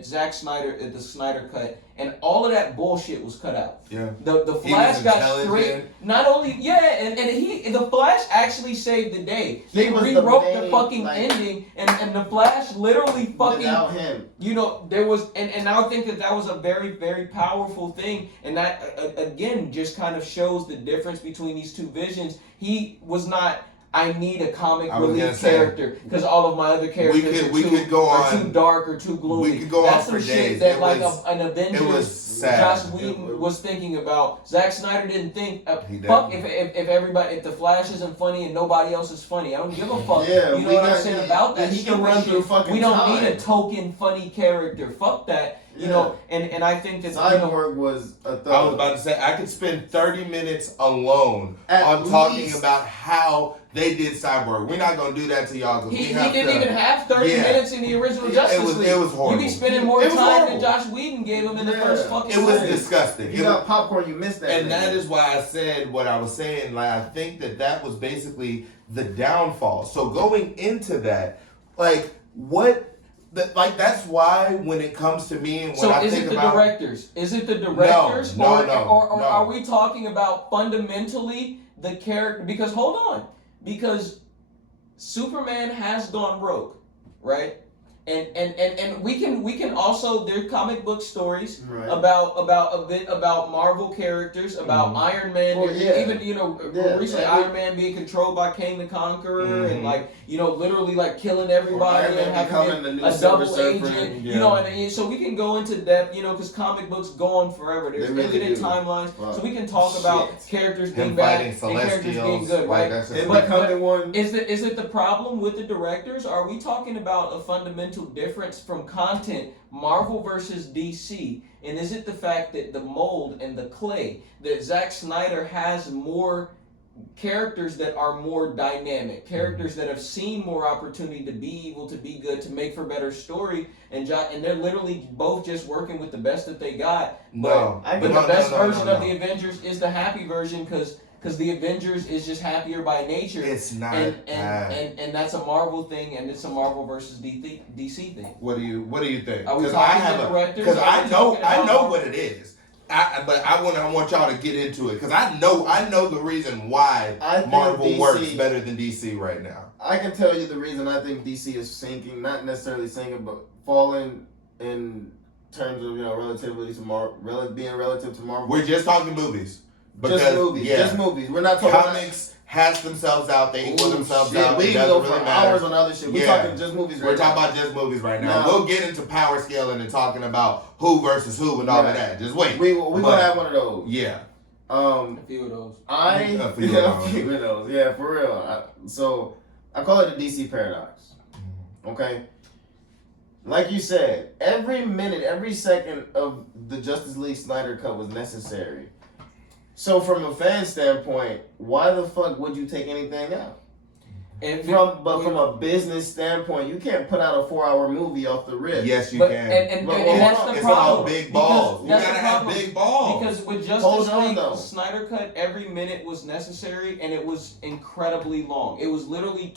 Zack Snyder, at the Snyder cut, and all of that bullshit was cut out. Yeah. The Flash got straight. Not only and the Flash actually saved the day. They rewrote the fucking ending, and the Flash literally fucking. Without him. You know, there was and I think that was a very, very powerful thing, and that again just kind of shows the difference between these two visions. He was not. I need a comic relief character because all of my other characters are too dark or too gloomy. We could go on for days. Shit that an Avengers Joss Whedon was thinking about. Zack Snyder didn't think. Fuck if the Flash isn't funny and nobody else is funny. I don't give a fuck. Yeah, you know what I'm saying about that? He can run through fucking. We don't need a token funny character. Fuck that. You know, and I think that Cyborg was a thug. I was about to say I could spend 30 minutes alone on talking about how they did Cyborg. We're not gonna do that to y'all. He didn't even have 30 minutes in the original Justice League. It was horrible. You be spending more time than Joss Whedon gave him in the first fucking. It was disgusting. You got popcorn. You missed that. And that is why I said what I was saying. Like I think that was basically the downfall. So going into that, like what. That's why when it comes to me and when I think about... Is it the directors? No, or are we talking about fundamentally the character? Because hold on. Because Superman has gone rogue, right? And we can also, there are comic book stories about Marvel characters, about Iron Man, even recently Iron Man being controlled by Kang the Conqueror and like literally like killing everybody and having a double agent, you know, and so we can go into depth, because comic books go on forever. There's infinite timelines, so we can talk about characters being bad and characters being good, right? But is it the problem with the directors? Are we talking about a fundamental difference from content, Marvel versus DC? And is it the fact that the mold and the clay, that Zack Snyder has more characters that are more dynamic, characters that have seen more opportunity to be evil, to be good, to make for better story, and they're literally both just working with the best that they got. But the best version of the Avengers is the happy version because the Avengers is just happier by nature. It's not, and that's a Marvel thing, and it's a Marvel versus DC thing. What do you think? Because I know what it is. But I want y'all to get into it because I know the reason why Marvel works better than DC right now. I can tell you the reason I think DC is sinking, not necessarily sinking, but falling in terms of relatively to being relative to Marvel. We're just talking movies. Because, just movies. We're not talking comics. Has themselves out. They equal themselves out. We can go for hours on other shit. We're talking just movies. We're talking about just movies right now. We'll get into power scaling and talking about who versus who and all of that. Just wait. We're gonna have one of those. Yeah. A few of those. A few of those. Yeah, for real. So I call it the DC paradox. Okay. Like you said, every minute, every second of the Justice League Snyder Cut was necessary. So from a fan standpoint, why the fuck would you take anything out? From a business standpoint, you can't put out a 4-hour movie off the rip. Yes, you can. And that's the problem. It's big balls. You gotta have big balls. Because with Justice League Snyder Cut, every minute was necessary, and it was incredibly long. It was literally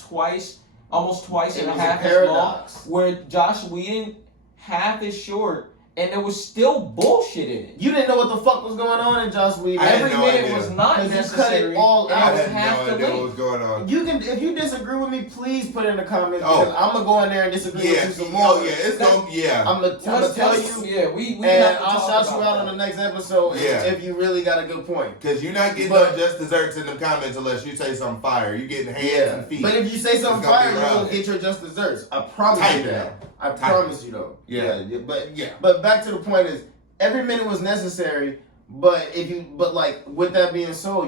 almost twice and a half as long. Where Joss Whedon, half is short. and there was still bullshit in it. You didn't know what the fuck was going on in Joss Whedon. Every minute was not necessary. You cut it all out. I had no idea what was going on. You can, if you disagree with me, please put it in the comments because I'm gonna go in there and disagree with you some more. Oh yeah, it's gonna I'm gonna tell you. Yeah, we and I'll shout you out on the next episode if you really got a good point. Because you're not getting no just desserts in the comments unless you say something fire. You getting hands and feet. But if you say something fire, you will get your just desserts. I promise you that. I promise you though. Yeah. But back to the point is every minute was necessary. But with that being so,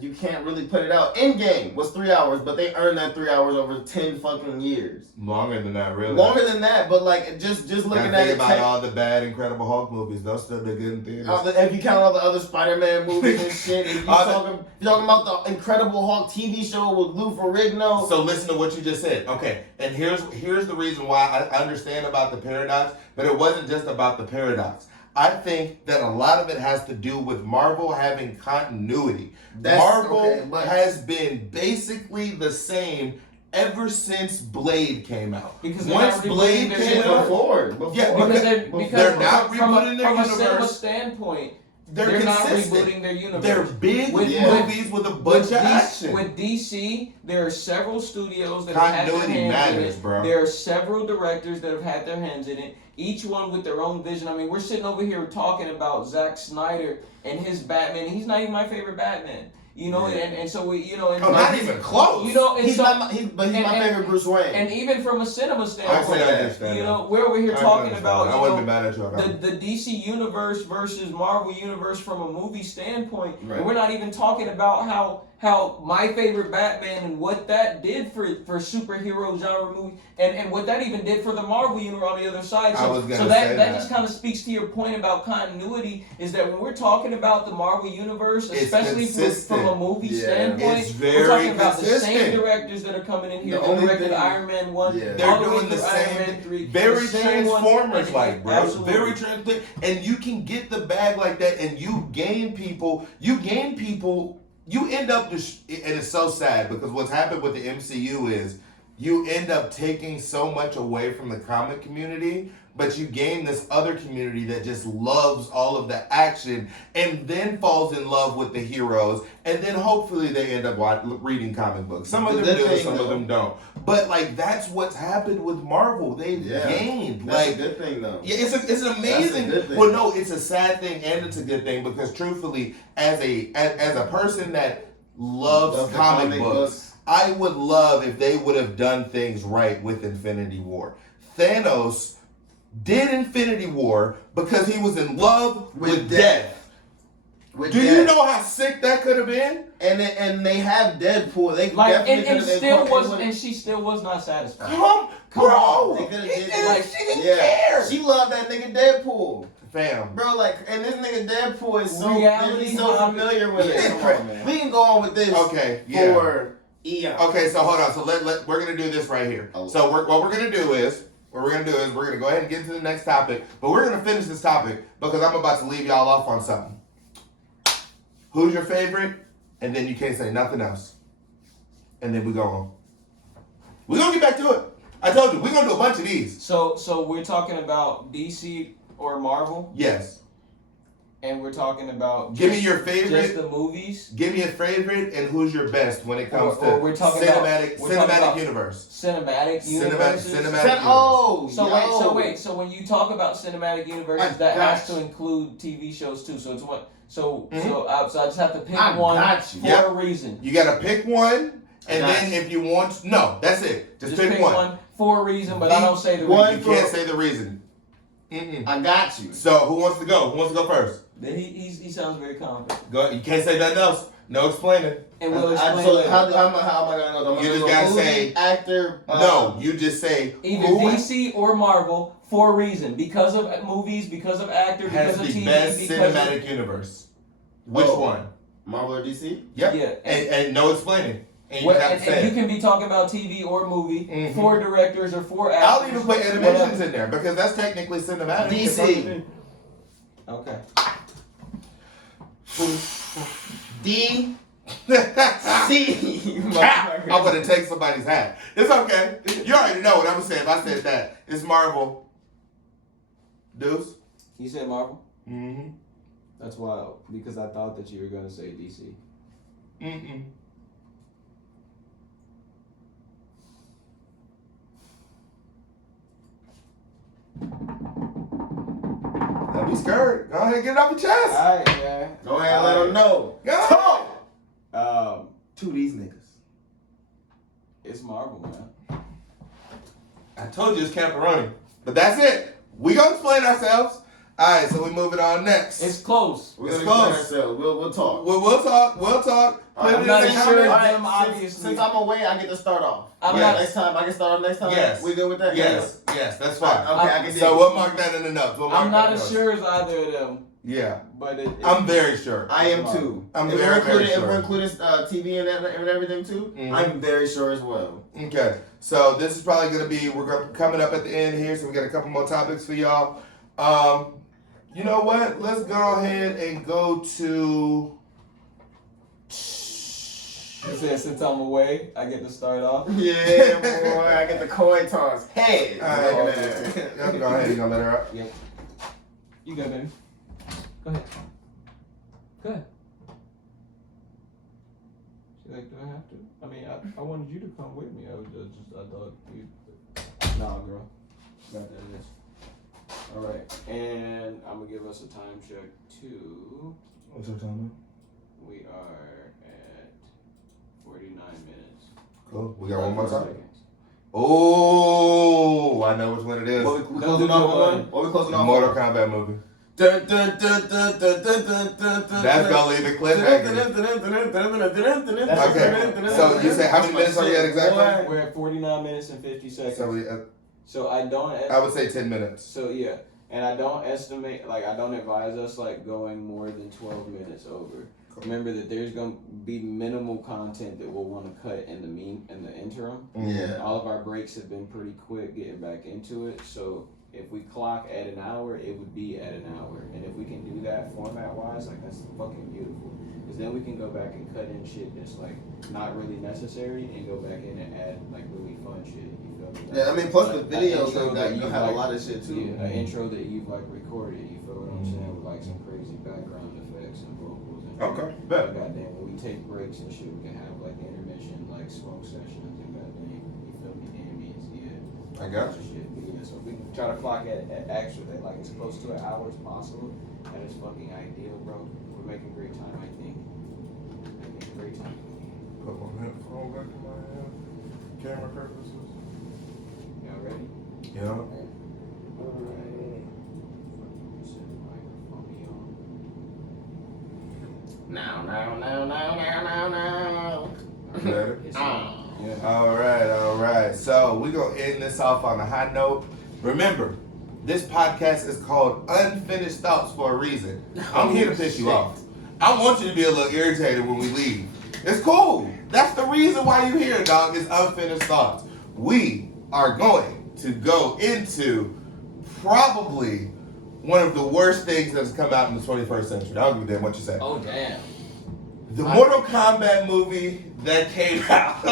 you can't really put it out. In game was 3 hours, but they earned that 3 hours over 10 fucking years. Longer than that, really. Longer than that, but like just looking at it. Think about all the bad Incredible Hulk movies. Those still the good in theaters. If you count all the other Spider-Man movies and shit, if you're talking about the Incredible Hulk TV show with Lou Ferrigno. So listen to what you just said. Okay, and here's the reason why I understand about the paradox, but it wasn't just about the paradox. I think that a lot of it has to do with Marvel having continuity. Marvel has been basically the same ever since Blade came out. Because once Blade came out, before. Because they're not rebooting their universe. From a cinema standpoint, they're not rebooting their universe. They're big movies with a bunch of action. With DC, there are several studios that have had their hands in it. Bro. There are several directors that have had their hands in it. Each one with their own vision. I mean, we're sitting over here talking about Zack Snyder and his Batman. He's not even my favorite Batman. You know, and so we, you know, and not even close. You know, and he's my favorite Bruce Wayne. And even from a cinema standpoint, you know, we're over here talking about I wouldn't be mad at you. The DC universe versus Marvel universe from a movie standpoint. Right. And we're not even talking about how my favorite Batman and what that did for superhero genre movie and what that even did for the Marvel universe on the other side. So that just kind of speaks to your point about continuity, is that when we're talking about the Marvel universe, especially from a movie standpoint, we're talking about the same directors that are coming in here. They directed Iron Man 1, they're doing the same, Iron Man 3, very Transformers like, bro. Absolutely. Very Transformers, and you can get the bag like that, and you gain people. You end up, and it's so sad because what's happened with the MCU is you end up taking so much away from the comic community, but you gain this other community that just loves all of the action and then falls in love with the heroes, and then hopefully they end up reading comic books. Some of them do, some of them don't. But like that's what's happened with Marvel. They've gained. That's a good thing though. Yeah, it's an amazing. Well, no, it's a sad thing and it's a good thing because truthfully, as a person that loves comic books, I would love if they would have done things right with Infinity War. Thanos did Infinity War because he was in love with death. You know how sick that could have been? And they have Deadpool. They she still was not satisfied. Bro. They she didn't care. She loved that nigga Deadpool. Fam. Bro, and this nigga Deadpool is he's so familiar with it. We can go on with this. Okay. For eons. Okay, so hold on. So we're gonna do this right here. So what we're gonna do is we're gonna go ahead and get to the next topic, but we're gonna finish this topic because I'm about to leave y'all off on something. Who's your favorite? And then you can't say nothing else. And then we go on. We're gonna get back to it. I told you, we're gonna do a bunch of these. So we're talking about DC or Marvel? Yes. And we're talking about give me your favorite. Just the movies. Give me a favorite and who's your best when it comes to cinematic universe. Cinematic universe. So when you talk about cinematic universes, that has to include TV shows too. So it's what. So I just have to pick one for a reason. You gotta pick one, and then if you want, that's it. Just pick one for a reason, but I don't say the reason. You can't say the reason. I got you. So who wants to go? Who wants to go first? Then he sounds very confident. Go. You can't say nothing else. No explaining. And we'll explain. How am I gonna know? You just gotta say actor. No, you just say either DC or Marvel for a reason, because of movies, because of actor, because of TV, best cinematic universe. Which one? Marvel or DC? Yep. Yeah. And no explaining. And you can be talking about TV or movie for directors or for actors. I'll even put animations in there because that's technically cinematic. DC. Okay. D. C. I'm gonna take somebody's hat. It's okay. You already know what I'm gonna say if I said that. It's Marvel. Deuce? He said Marvel? Mm-hmm. That's wild, because I thought that you were going to say DC. Mm-mm. Don't be scared. Go ahead and get it off your chest. All right, man. Go ahead and let them know. Go. To these niggas. It's Marvel, man. I told you it's Camperoni. But that's it. We gonna explain ourselves. Alright, so we moving on next. It's close. We're It's gonna explain close. ourselves. We'll talk. We'll talk. Put it I'm in not the sure. comments. Them, obviously. Since I'm away, I get to start off. I'm not- next time. I can start off next time. Yes. We good with that? Yes, that's fine. Okay, I can dig So it. we'll mark that in the notes. I'm not as sure as either of them, Yeah, but I'm very sure. I am too. I'm if very, we're including, very If sure. we're including TV and everything too, I'm very sure as well. Okay, so this is probably gonna be coming up at the end here, so we got a couple more topics for y'all. You know what? Let's go ahead and go to. You said since I'm away, I get to start off. Yeah, boy, I get the coin toss. Hey, All right, go ahead. You gonna let her up? Yep. You go, baby. Go ahead. Go ahead. She's like, do I have to? I mean, I wanted you to come with me. I thought you. Nah, girl. Got that it is. All right, and I'm gonna give us a time check too. What's your time? We are at 49 minutes. Cool. We got one more time. Seconds. Oh, I know which one it is. What we closing off on? What we closing off Mortal on? Kombat movie. Dun, dun, dun, dun, dun, dun, dun, dun, That's gonna leave it cliffhanger. Okay, so you say how many minutes are you at exactly? We're at 49 minutes and 50 seconds. So I don't. I would say 10 minutes. So yeah, and I don't estimate, like I don't advise us like going more than 12 minutes over. Cool. Remember that there's gonna be minimal content that we'll want to cut in the interim. Yeah. All of our breaks have been pretty quick getting back into it. So if we clock at an hour, it would be at an hour, and if we can do that format wise, like that's fucking beautiful. Because then we can go back and cut in shit that's like not really necessary, and go back in and add like really fun shit. You feel me? Like, Yeah, I mean, plus the like, videos intro that you've, have a like, lot of shit too. Yeah, an intro that you've like recorded. You feel what I'm saying? With like some crazy background effects and vocals. And Okay, shit. bet. Goddamn, when we take breaks and shit, we can have like intermission, like smoke sessions and goddamn, you feel me? Ambience, yeah. I got you. Shit. But yeah, so we can try to clock at actual that like as close to an hour as possible. That is fucking ideal, bro. We're making great time, I think. Making great time. Put my phone back in my camera purposes. Y'all ready? Yeah. Alright. Set the microphone on. Now. Better. It's on. Yeah. All right. So we're going to end this off on a high note. Remember, this podcast is called Unfinished Thoughts for a reason. I'm here to piss you off. I want you to be a little irritated when we leave. It's cool. That's the reason why you're here, dog, is Unfinished Thoughts. We are going to go into probably one of the worst things that's come out in the 21st century. I don't give a damn what you say. Oh damn. The Mortal Kombat movie that came out.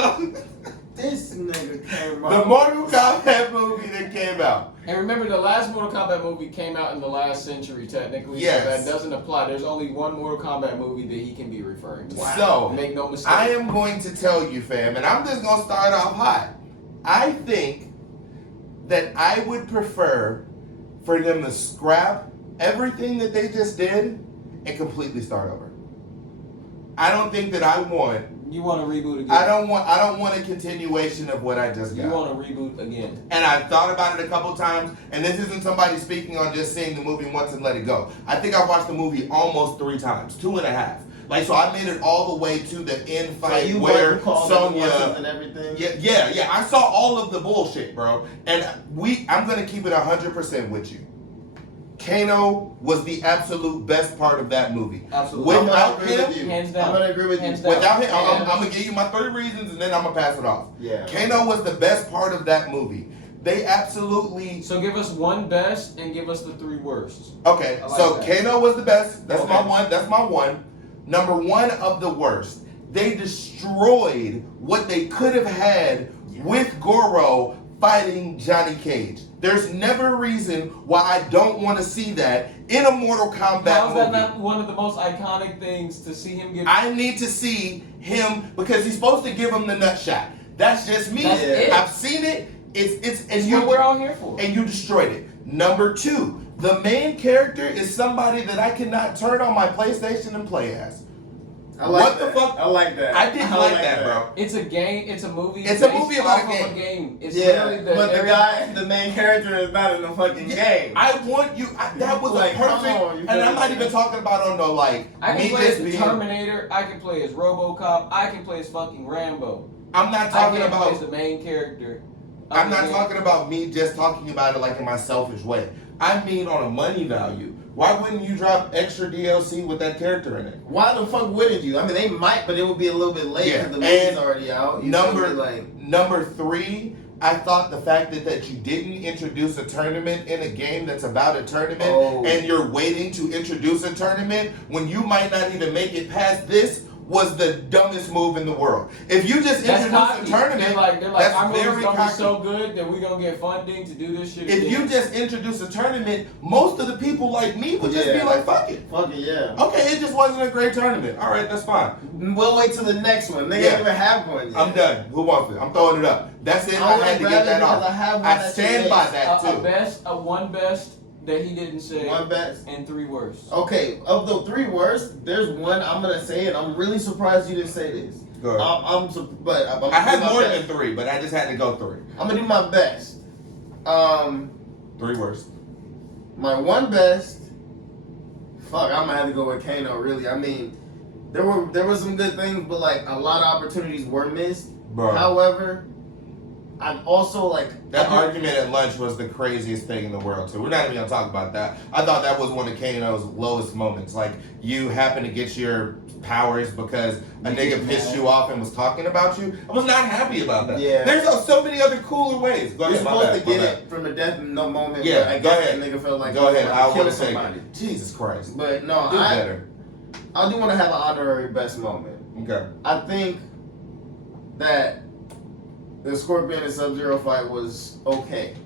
This nigga came out. The Mortal Kombat movie that came out. And remember, the last Mortal Kombat movie came out in the last century, technically. Yes. So that doesn't apply. There's only one Mortal Kombat movie that he can be referring to. Wow. So, make no mistake. I am going to tell you, fam, and I'm just going to start off hot. I think that I would prefer for them to scrap everything that they just did and completely start over. I don't think that I want. You want to reboot again? I don't want a continuation of what I just got. You want to reboot again? And I've thought about it a couple times, and this isn't somebody speaking on just seeing the movie once and let it go. I think I've watched the movie almost 3 times, 2.5. Like, so I made it all the way to the end fight So where Sonya Sonya and everything. Yeah. I saw all of the bullshit, bro. And I'm gonna keep it 100% with you. Kano was the absolute best part of that movie. Absolutely. Without him, hands down. I'm gonna agree with you. Hands down. without him, I'm gonna give you my 3 reasons, and then I'm gonna pass it off. Yeah. Kano was the best part of that movie. They absolutely. So give us one best and give us the 3 worst. Okay, I like so that. Kano was the best. That's Okay. my one. That's my one. Number 1 of the worst. They destroyed what they could have had with Goro fighting Johnny Cage. There's never a reason why I don't want to see that in a Mortal Kombat How's movie. that not one of the most iconic things to see him give? I need to see him because he's supposed to give him the nut shot. That's just me. That's it. I've seen it. It's what we're all here for. And you destroyed it. Number 2, the main character is somebody that I cannot turn on my PlayStation and play as. I like what that. the fuck? I like that. I didn't like that, bro. It's a game. It's a movie. It's a movie about a game. It's yeah, literally but the guy, the main character, is not in the fucking game. I want you. That was like, a perfect. And I'm not even talking about on the like. I can me play just as the being, Terminator. I can play as RoboCop. I can play as fucking Rambo. I'm not talking I can about play as the main character. I'm not talking about me just talking about it like in my selfish way. I mean on a money value. Why wouldn't you drop extra DLC with that character in it? Why the fuck wouldn't you? I mean, they might, but it would be a little bit late because the movie's already out. Number 3, I thought the fact that you didn't introduce a tournament in a game that's about a tournament and you're waiting to introduce a tournament when you might not even make it past this was the dumbest move in the world. If you just introduce a tournament, they're like our movie's very gonna be so good that we're gonna get funding to do this shit. If you just introduce a tournament, most of the people like me would just be like, fuck it. Fuck it, yeah. Okay, it just wasn't a great tournament. All right, that's fine. We'll wait till the next one. They don't even have one yet. I'm done. Who wants it? I'm throwing it up. That's it. I had to get that off. I stand by that too. One best that he didn't say. One best and 3 worst. Okay, of the 3 worst, there's one I'm gonna say it. I'm really surprised you didn't say this. Go ahead. I had more than 3, but I just had to go 3. I'm gonna do my best. 3 worst. My one best. Fuck, I'm gonna have to go with Kano. Really, I mean, there were some good things, but like a lot of opportunities were missed. Bro. However, I've also that argument at lunch was the craziest thing in the world too. We're not even gonna talk about that. I thought that was one of Kano's lowest moments. Like you happen to get your powers because a nigga pissed you off and was talking about you. I was not happy about that. Yeah. There's so many other cooler ways. Go ahead. You're supposed to get it from a death in no moment. Yeah. But I guess that nigga felt like go ahead. I want to say Jesus Christ. But no, I do want to have an honorary best moment. Okay. I think that the Scorpion and Sub-Zero fight was okay.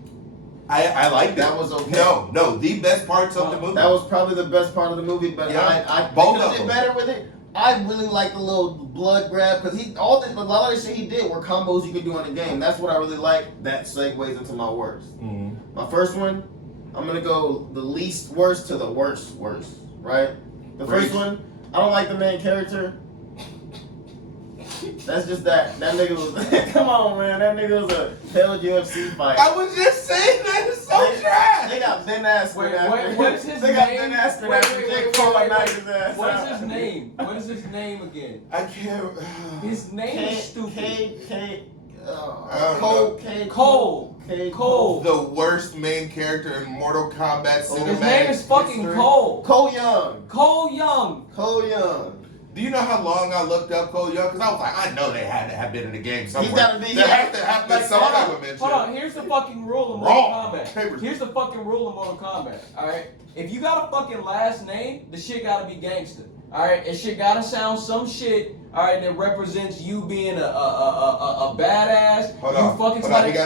I like that. That was okay. No, the best parts of the movie. That was probably the best part of the movie, but I both of them. Better with it. I really like the little blood grab because a lot of the shit he did were combos you could do in the game. That's what I really like. That segues into my worst. Mm-hmm. My first one, I'm gonna go the least worst to the worst, right? The first one, I don't like the main character. That's just that nigga was. Come on, man. That nigga was a failed UFC fight. I was just saying that is so trash. They got Ben Askren. What's his name? They got Ben Askren after Jake Paul knocked his ass What out. is his name? What is his name again? I can't. His name is stupid. Cole. The worst main character in Mortal Kombat cinematic. His name is fucking history. Cole. Cole Young. Cole Young. Do you know how long I looked up Cole Young? Because I was like, I know they had to have been in the game somewhere. He's gotta be. There has to have been some type of mention. Hold on. Here's the fucking rule of Mortal Kombat. Here's the fucking rule of Mortal Kombat. All right. If you got a fucking last name, the shit gotta be gangster. All right. And shit gotta sound some shit. All right, that represents you being a badass. Hold you on. fucking somebody,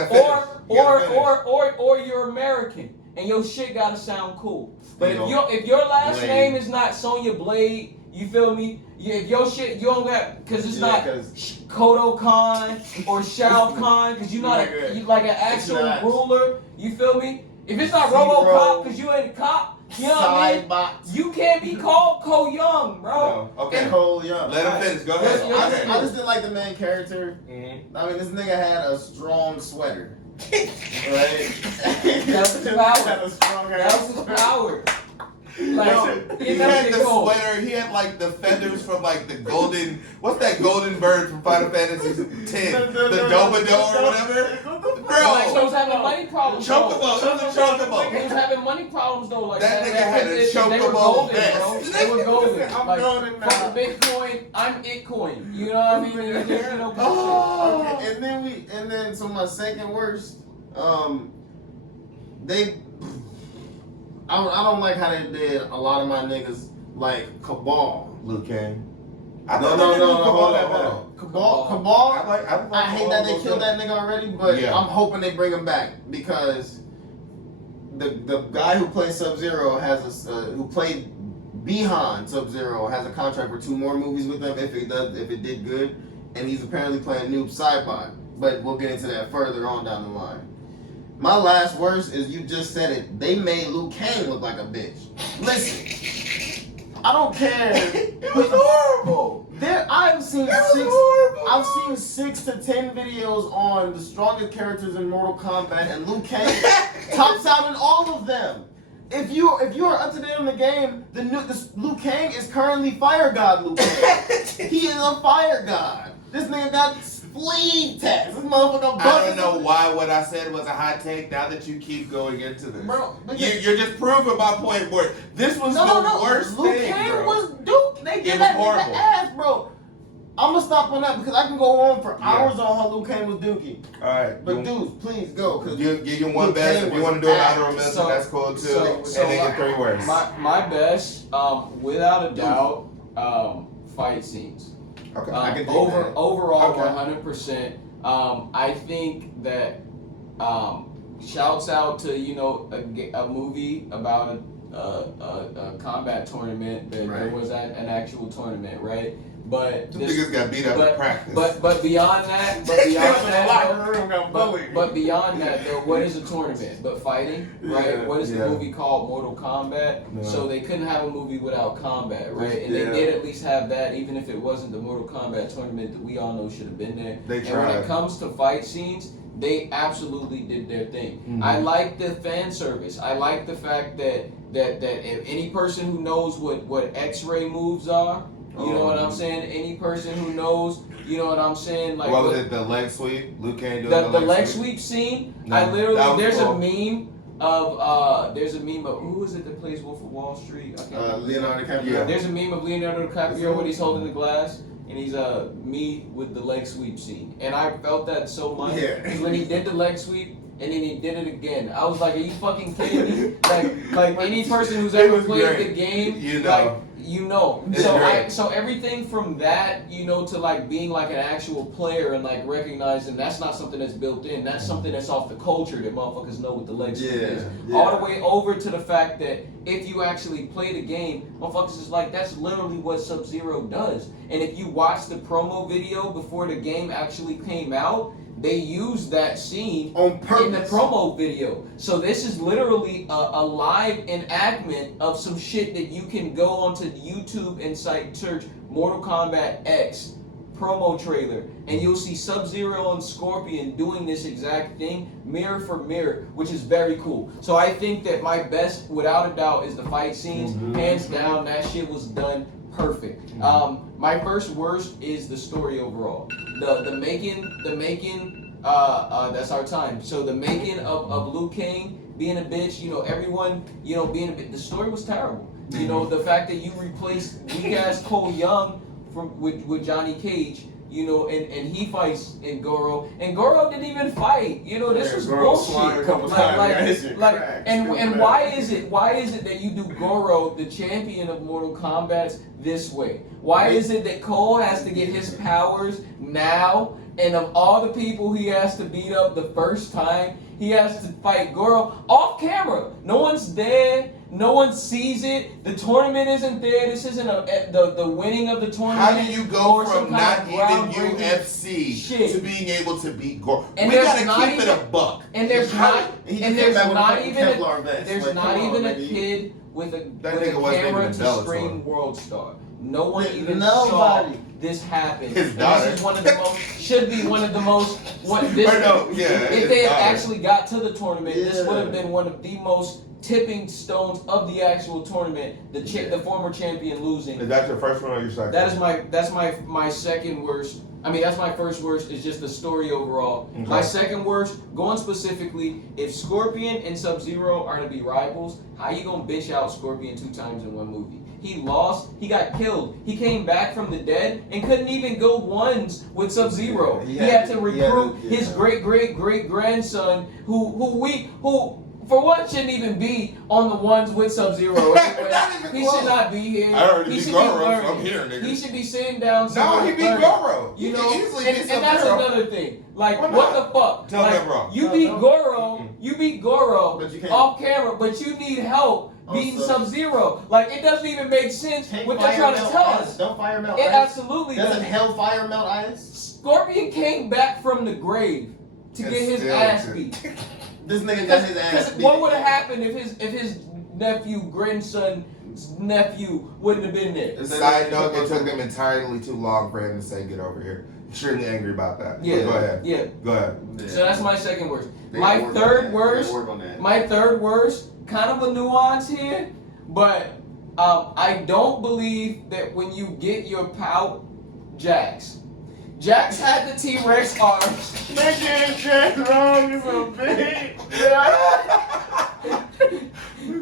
or you're American, and your shit gotta sound cool. But if your last name is not Sonya Blade, you feel me? If your shit you don't got because it's not Kodo Khan or Shao Kahn because you're not like an actual ruler. You feel me? If it's not RoboCop because you ain't a cop. You know what I mean? You can't be called Cole Young, bro. No. Okay. Cole Young. Let him finish. Go ahead. I just didn't like the main character. Mm-hmm. I mean, this nigga had a strong sweater. Right? That was his power. That was his power. Like, he had the sweater. He had like the feathers from like the golden. What's that golden bird from Final Fantasy X? The Dobado or whatever. Bro, like, so he was having money problems. Chocobo. It was a chocobo. He was having money problems though. Like that nigga had a chocobo vest. They were golden. I'm like, golden now. Fuck Bitcoin. I'm Itcoin. You know what I mean? Okay, and then so my second worst, I don't like how they did a lot of my niggas like Cabal. Liu Kang. No, hold on. Cabal. I hate that they killed that nigga already, but I'm hoping they bring him back because the guy who plays Sub-Zero has who played Bihan Sub-Zero has a contract for 2 more movies with them if it did good, and he's apparently playing Noob Saibot. But we'll get into that further on down the line. My last worst is, you just said it, they made Liu Kang look like a bitch. Listen, I don't care. It was horrible. I've seen Horrible. 6 to 10 videos on the strongest characters in Mortal Kombat, and Liu Kang tops out in all of them. If you are up to date on the game, Liu Kang is currently Fire God Liu Kang. He is a Fire God. This nigga got spleen tats. This motherfucker. I don't know why what I said was a hot take. Now that you keep going into this, Bro, you're just proving my point more. This was the worst Liu thing, Kang bro. was Duke. They It did was that horrible. nigga ass, bro. I'm gonna stop on that because I can go on for hours on how Liu Kang was Dookie. All right, But dudes, please go. give your one Liu best. Kang If you was want to do an ass. honorable mention, So- that's cool too. so and then your 3 words. My best, without a doubt, fight scenes. Okay. I can dig that. Overall, Okay. 100%. I think that shouts out to a movie about a combat tournament that there Right. was an actual tournament, right? But The niggas got beat up in practice. but beyond that, but beyond that, though, what is a tournament? But fighting, right? Yeah, What is the yeah. movie called? Mortal Kombat. Yeah. So they couldn't have a movie without combat, right? And Yeah. they did at least have that, even if it wasn't the Mortal Kombat tournament that we all know should have been there. They And when tried. it comes to fight scenes, they absolutely did their thing. Mhm. I like the fan service. I like the fact that if any person who knows what X-ray moves are, you know what I'm saying? Any person who knows, you know what I'm saying? Like what was it? The leg sweep. Luke Kang doing the leg sweep scene. No, I that literally was there's cool. a meme of who is it that plays Wolf of Wall Street? I can't remember. Leonardo DiCaprio. Yeah. There's a meme of Leonardo DiCaprio when he's holding the glass. And he's me with the leg sweep scene, and I felt that so much. Yeah. 'Cause when he did the leg sweep, and then he did it again, I was like, "Are you fucking kidding me?" Like any person who's It ever was played great. the game, You know. like you know. It's So great. so everything from that, to like being like an actual player and like recognizing that's not something that's built in. That's something that's off the culture that motherfuckers know what the leg sweep is. Yeah. All the way over to the fact that if you actually play the game, motherfuckers is like, that's literally what Sub-Zero does. And if you watch the promo video before the game actually came out, they used that scene On purpose. in the promo video. So this is literally a live enactment of some shit that you can go onto YouTube and search Mortal Kombat X promo trailer, and you'll see Sub-Zero and Scorpion doing this exact thing, mirror for mirror, which is very cool. So I think that my best, without a doubt, is the fight scenes. Mhm. Hands down, that shit was done perfect. My first worst is the story overall. The making, that's our time. So the making of Liu Kang being a bitch, everyone, being a bitch. The story was terrible. The fact that you replaced weak ass Cole Young with Johnny Cage, and he fights in Goro, and Goro didn't even fight. This was Goro swung bullshit. a couple times, got his shit cracked. And why is it that you do Goro, the champion of Mortal Kombat, this way? Why is it that Cole has to get his powers now, and of all the people he has to beat up the first time, he has to fight Goro off camera? No one's there. No one sees it. The tournament isn't there. This isn't the winning of the tournament. How do you go or some from kind not of even groundbreaking UFC shit. to being able to beat Gore? And We there's gotta not keep it even- a buck. And there's How- not, He and came there's back with a not fucking even Kevlar vest. there's Like, not come on, even a nigga. kid with That a nigga wasn't camera even to in Bellator. scream World Star. No one Nobody. even saw this happen. His And daughter. this is one of the most should be one of the most Or no, yeah, if his they had daughter. actually got to the tournament, this Yeah. would have been one of the most tipping stones of the actual tournament. The former champion losing. Is that your first one or your second? That's my second worst. I mean, that's my first worst, is just the story overall. Okay. My second worst, going specifically, if Scorpion and Sub-Zero are to be rivals, how you gonna bitch out Scorpion 2 times in one movie? He lost, he got killed. He came back from the dead and couldn't even go ones with Sub-Zero. Yeah, he had to he had recruit to- his great grandson, who for one, shouldn't even be on the ones with Sub-Zero. He should not be here. I already he beat should Goro, be learning. so I'm here, nigga. He should be sitting down. No, he beat Goro. You He know, easily and beat that's Sub-Zero. another thing. Like, Why what not? the fuck? Tell like, me I'm wrong. You beat Goro But you can't. off camera, but you need help beating Sub-Zero. Like, it doesn't even make sense what they're trying to tell us. Don't fire melt It ice. absolutely Doesn't doesn't. hellfire melt ice? Scorpion came back from the grave to get his ass beat. This nigga got his ass Because beat. what would have happened if his nephew, grandson's nephew wouldn't have been there? Side note, it took them entirely too long for him to say get over here. Extremely angry about that. Yeah. But go ahead. Yeah. Go ahead. Yeah. So that's my second worst. They My gotta work third on that. worst. They gotta work on that. My third worst, kind of a nuance here, but I don't believe that when you get your pout, Jax had the T-Rex arms.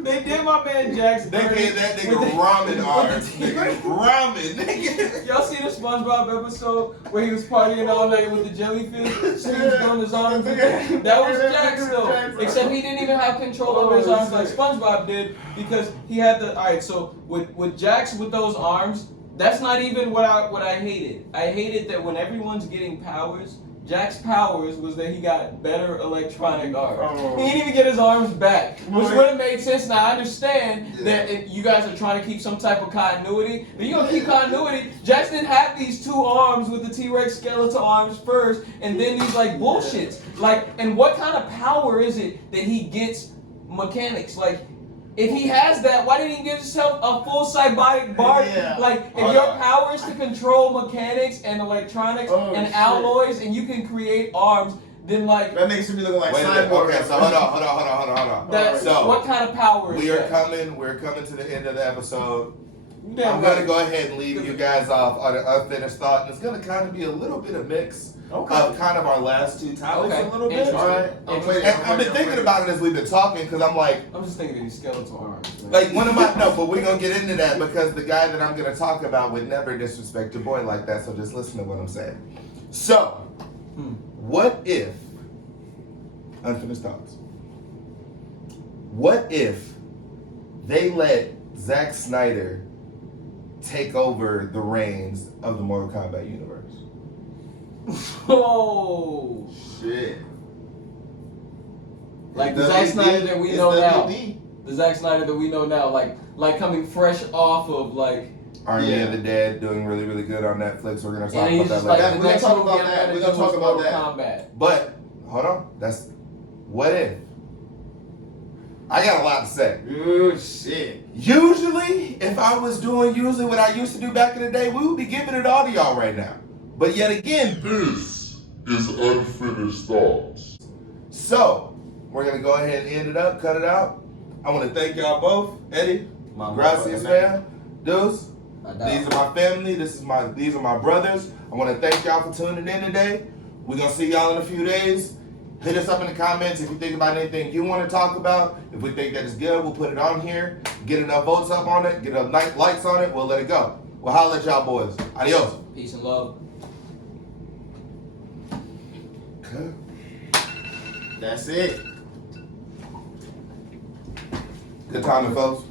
They did my man Jax. They gave that nigga ramen arms. Nigga, ramen, nigga. Y'all see the SpongeBob episode where he was partying all night with the jellyfish? So he was throwing his arms. That was Jax though. Except he didn't even have control over his arms like SpongeBob did because he had the. Alright, so with Jax with those arms, that's not even what I hated. I hated that when everyone's getting powers, Jack's powers was that he got better electronic arms. He didn't even get his arms back, which would have made sense. Now I understand that you guys are trying to keep some type of continuity. But you're gonna keep continuity. Jax didn't have these two arms with the T-Rex skeletal arms first, and then these like bullshits. Like, and what kind of power is it that he gets mechanics? Like, if he has that, why didn't he give himself a full cybernetic body? Yeah. Like, if your power is to control mechanics and electronics and alloys, and you can create arms, then like that makes me looking like Cyborg. Okay, so hold on. that. So what kind of power is we are that? coming. We're coming to the end of the episode. Damn I'm right. gonna go ahead and leave you guys off on an unfinished thought, and it's gonna kind of be a little bit of mix of kind of our last two topics a little bit. All right. I've been thinking about it as we've been talking because I'm like, I'm just thinking of these skeletal arms. Man. like one of my no, but we're gonna get into that because the guy that I'm gonna talk about would never disrespect your boy like that. So just listen to what I'm saying. So, what if unfinished thoughts? What if they let Zack Snyder take over the reins of the Mortal Kombat universe? Oh shit! Like the Zack Snyder that we know now. The Zack Snyder that we know now, like coming fresh off of like Army of the Dead, doing really, really good on Netflix. We're gonna talk and he's about just that like later. the next talk movie about I'm that. gonna We're do gonna talk is about Mortal that. Kombat. But hold on, that's what if. I got a lot to say. Oh shit! Usually, if I was doing what I used to do back in the day, we would be giving it all to y'all right now. But yet again, This is Unfinished Thoughts. so we're gonna go ahead and end it up, cut it out. I want to thank y'all both, Eddie, gracias, fam, Deuce. These are my family. These are my brothers. I want to thank y'all for tuning in today. We're gonna see y'all in a few days. Hit us up in the comments if you think about anything you want to talk about. If we think that is good, we'll put it on here. Get enough votes up on it. Get enough likes on it. We'll let it go. We'll holla at y'all boys. Adios. Peace and love. Okay. That's it. Good timing, folks.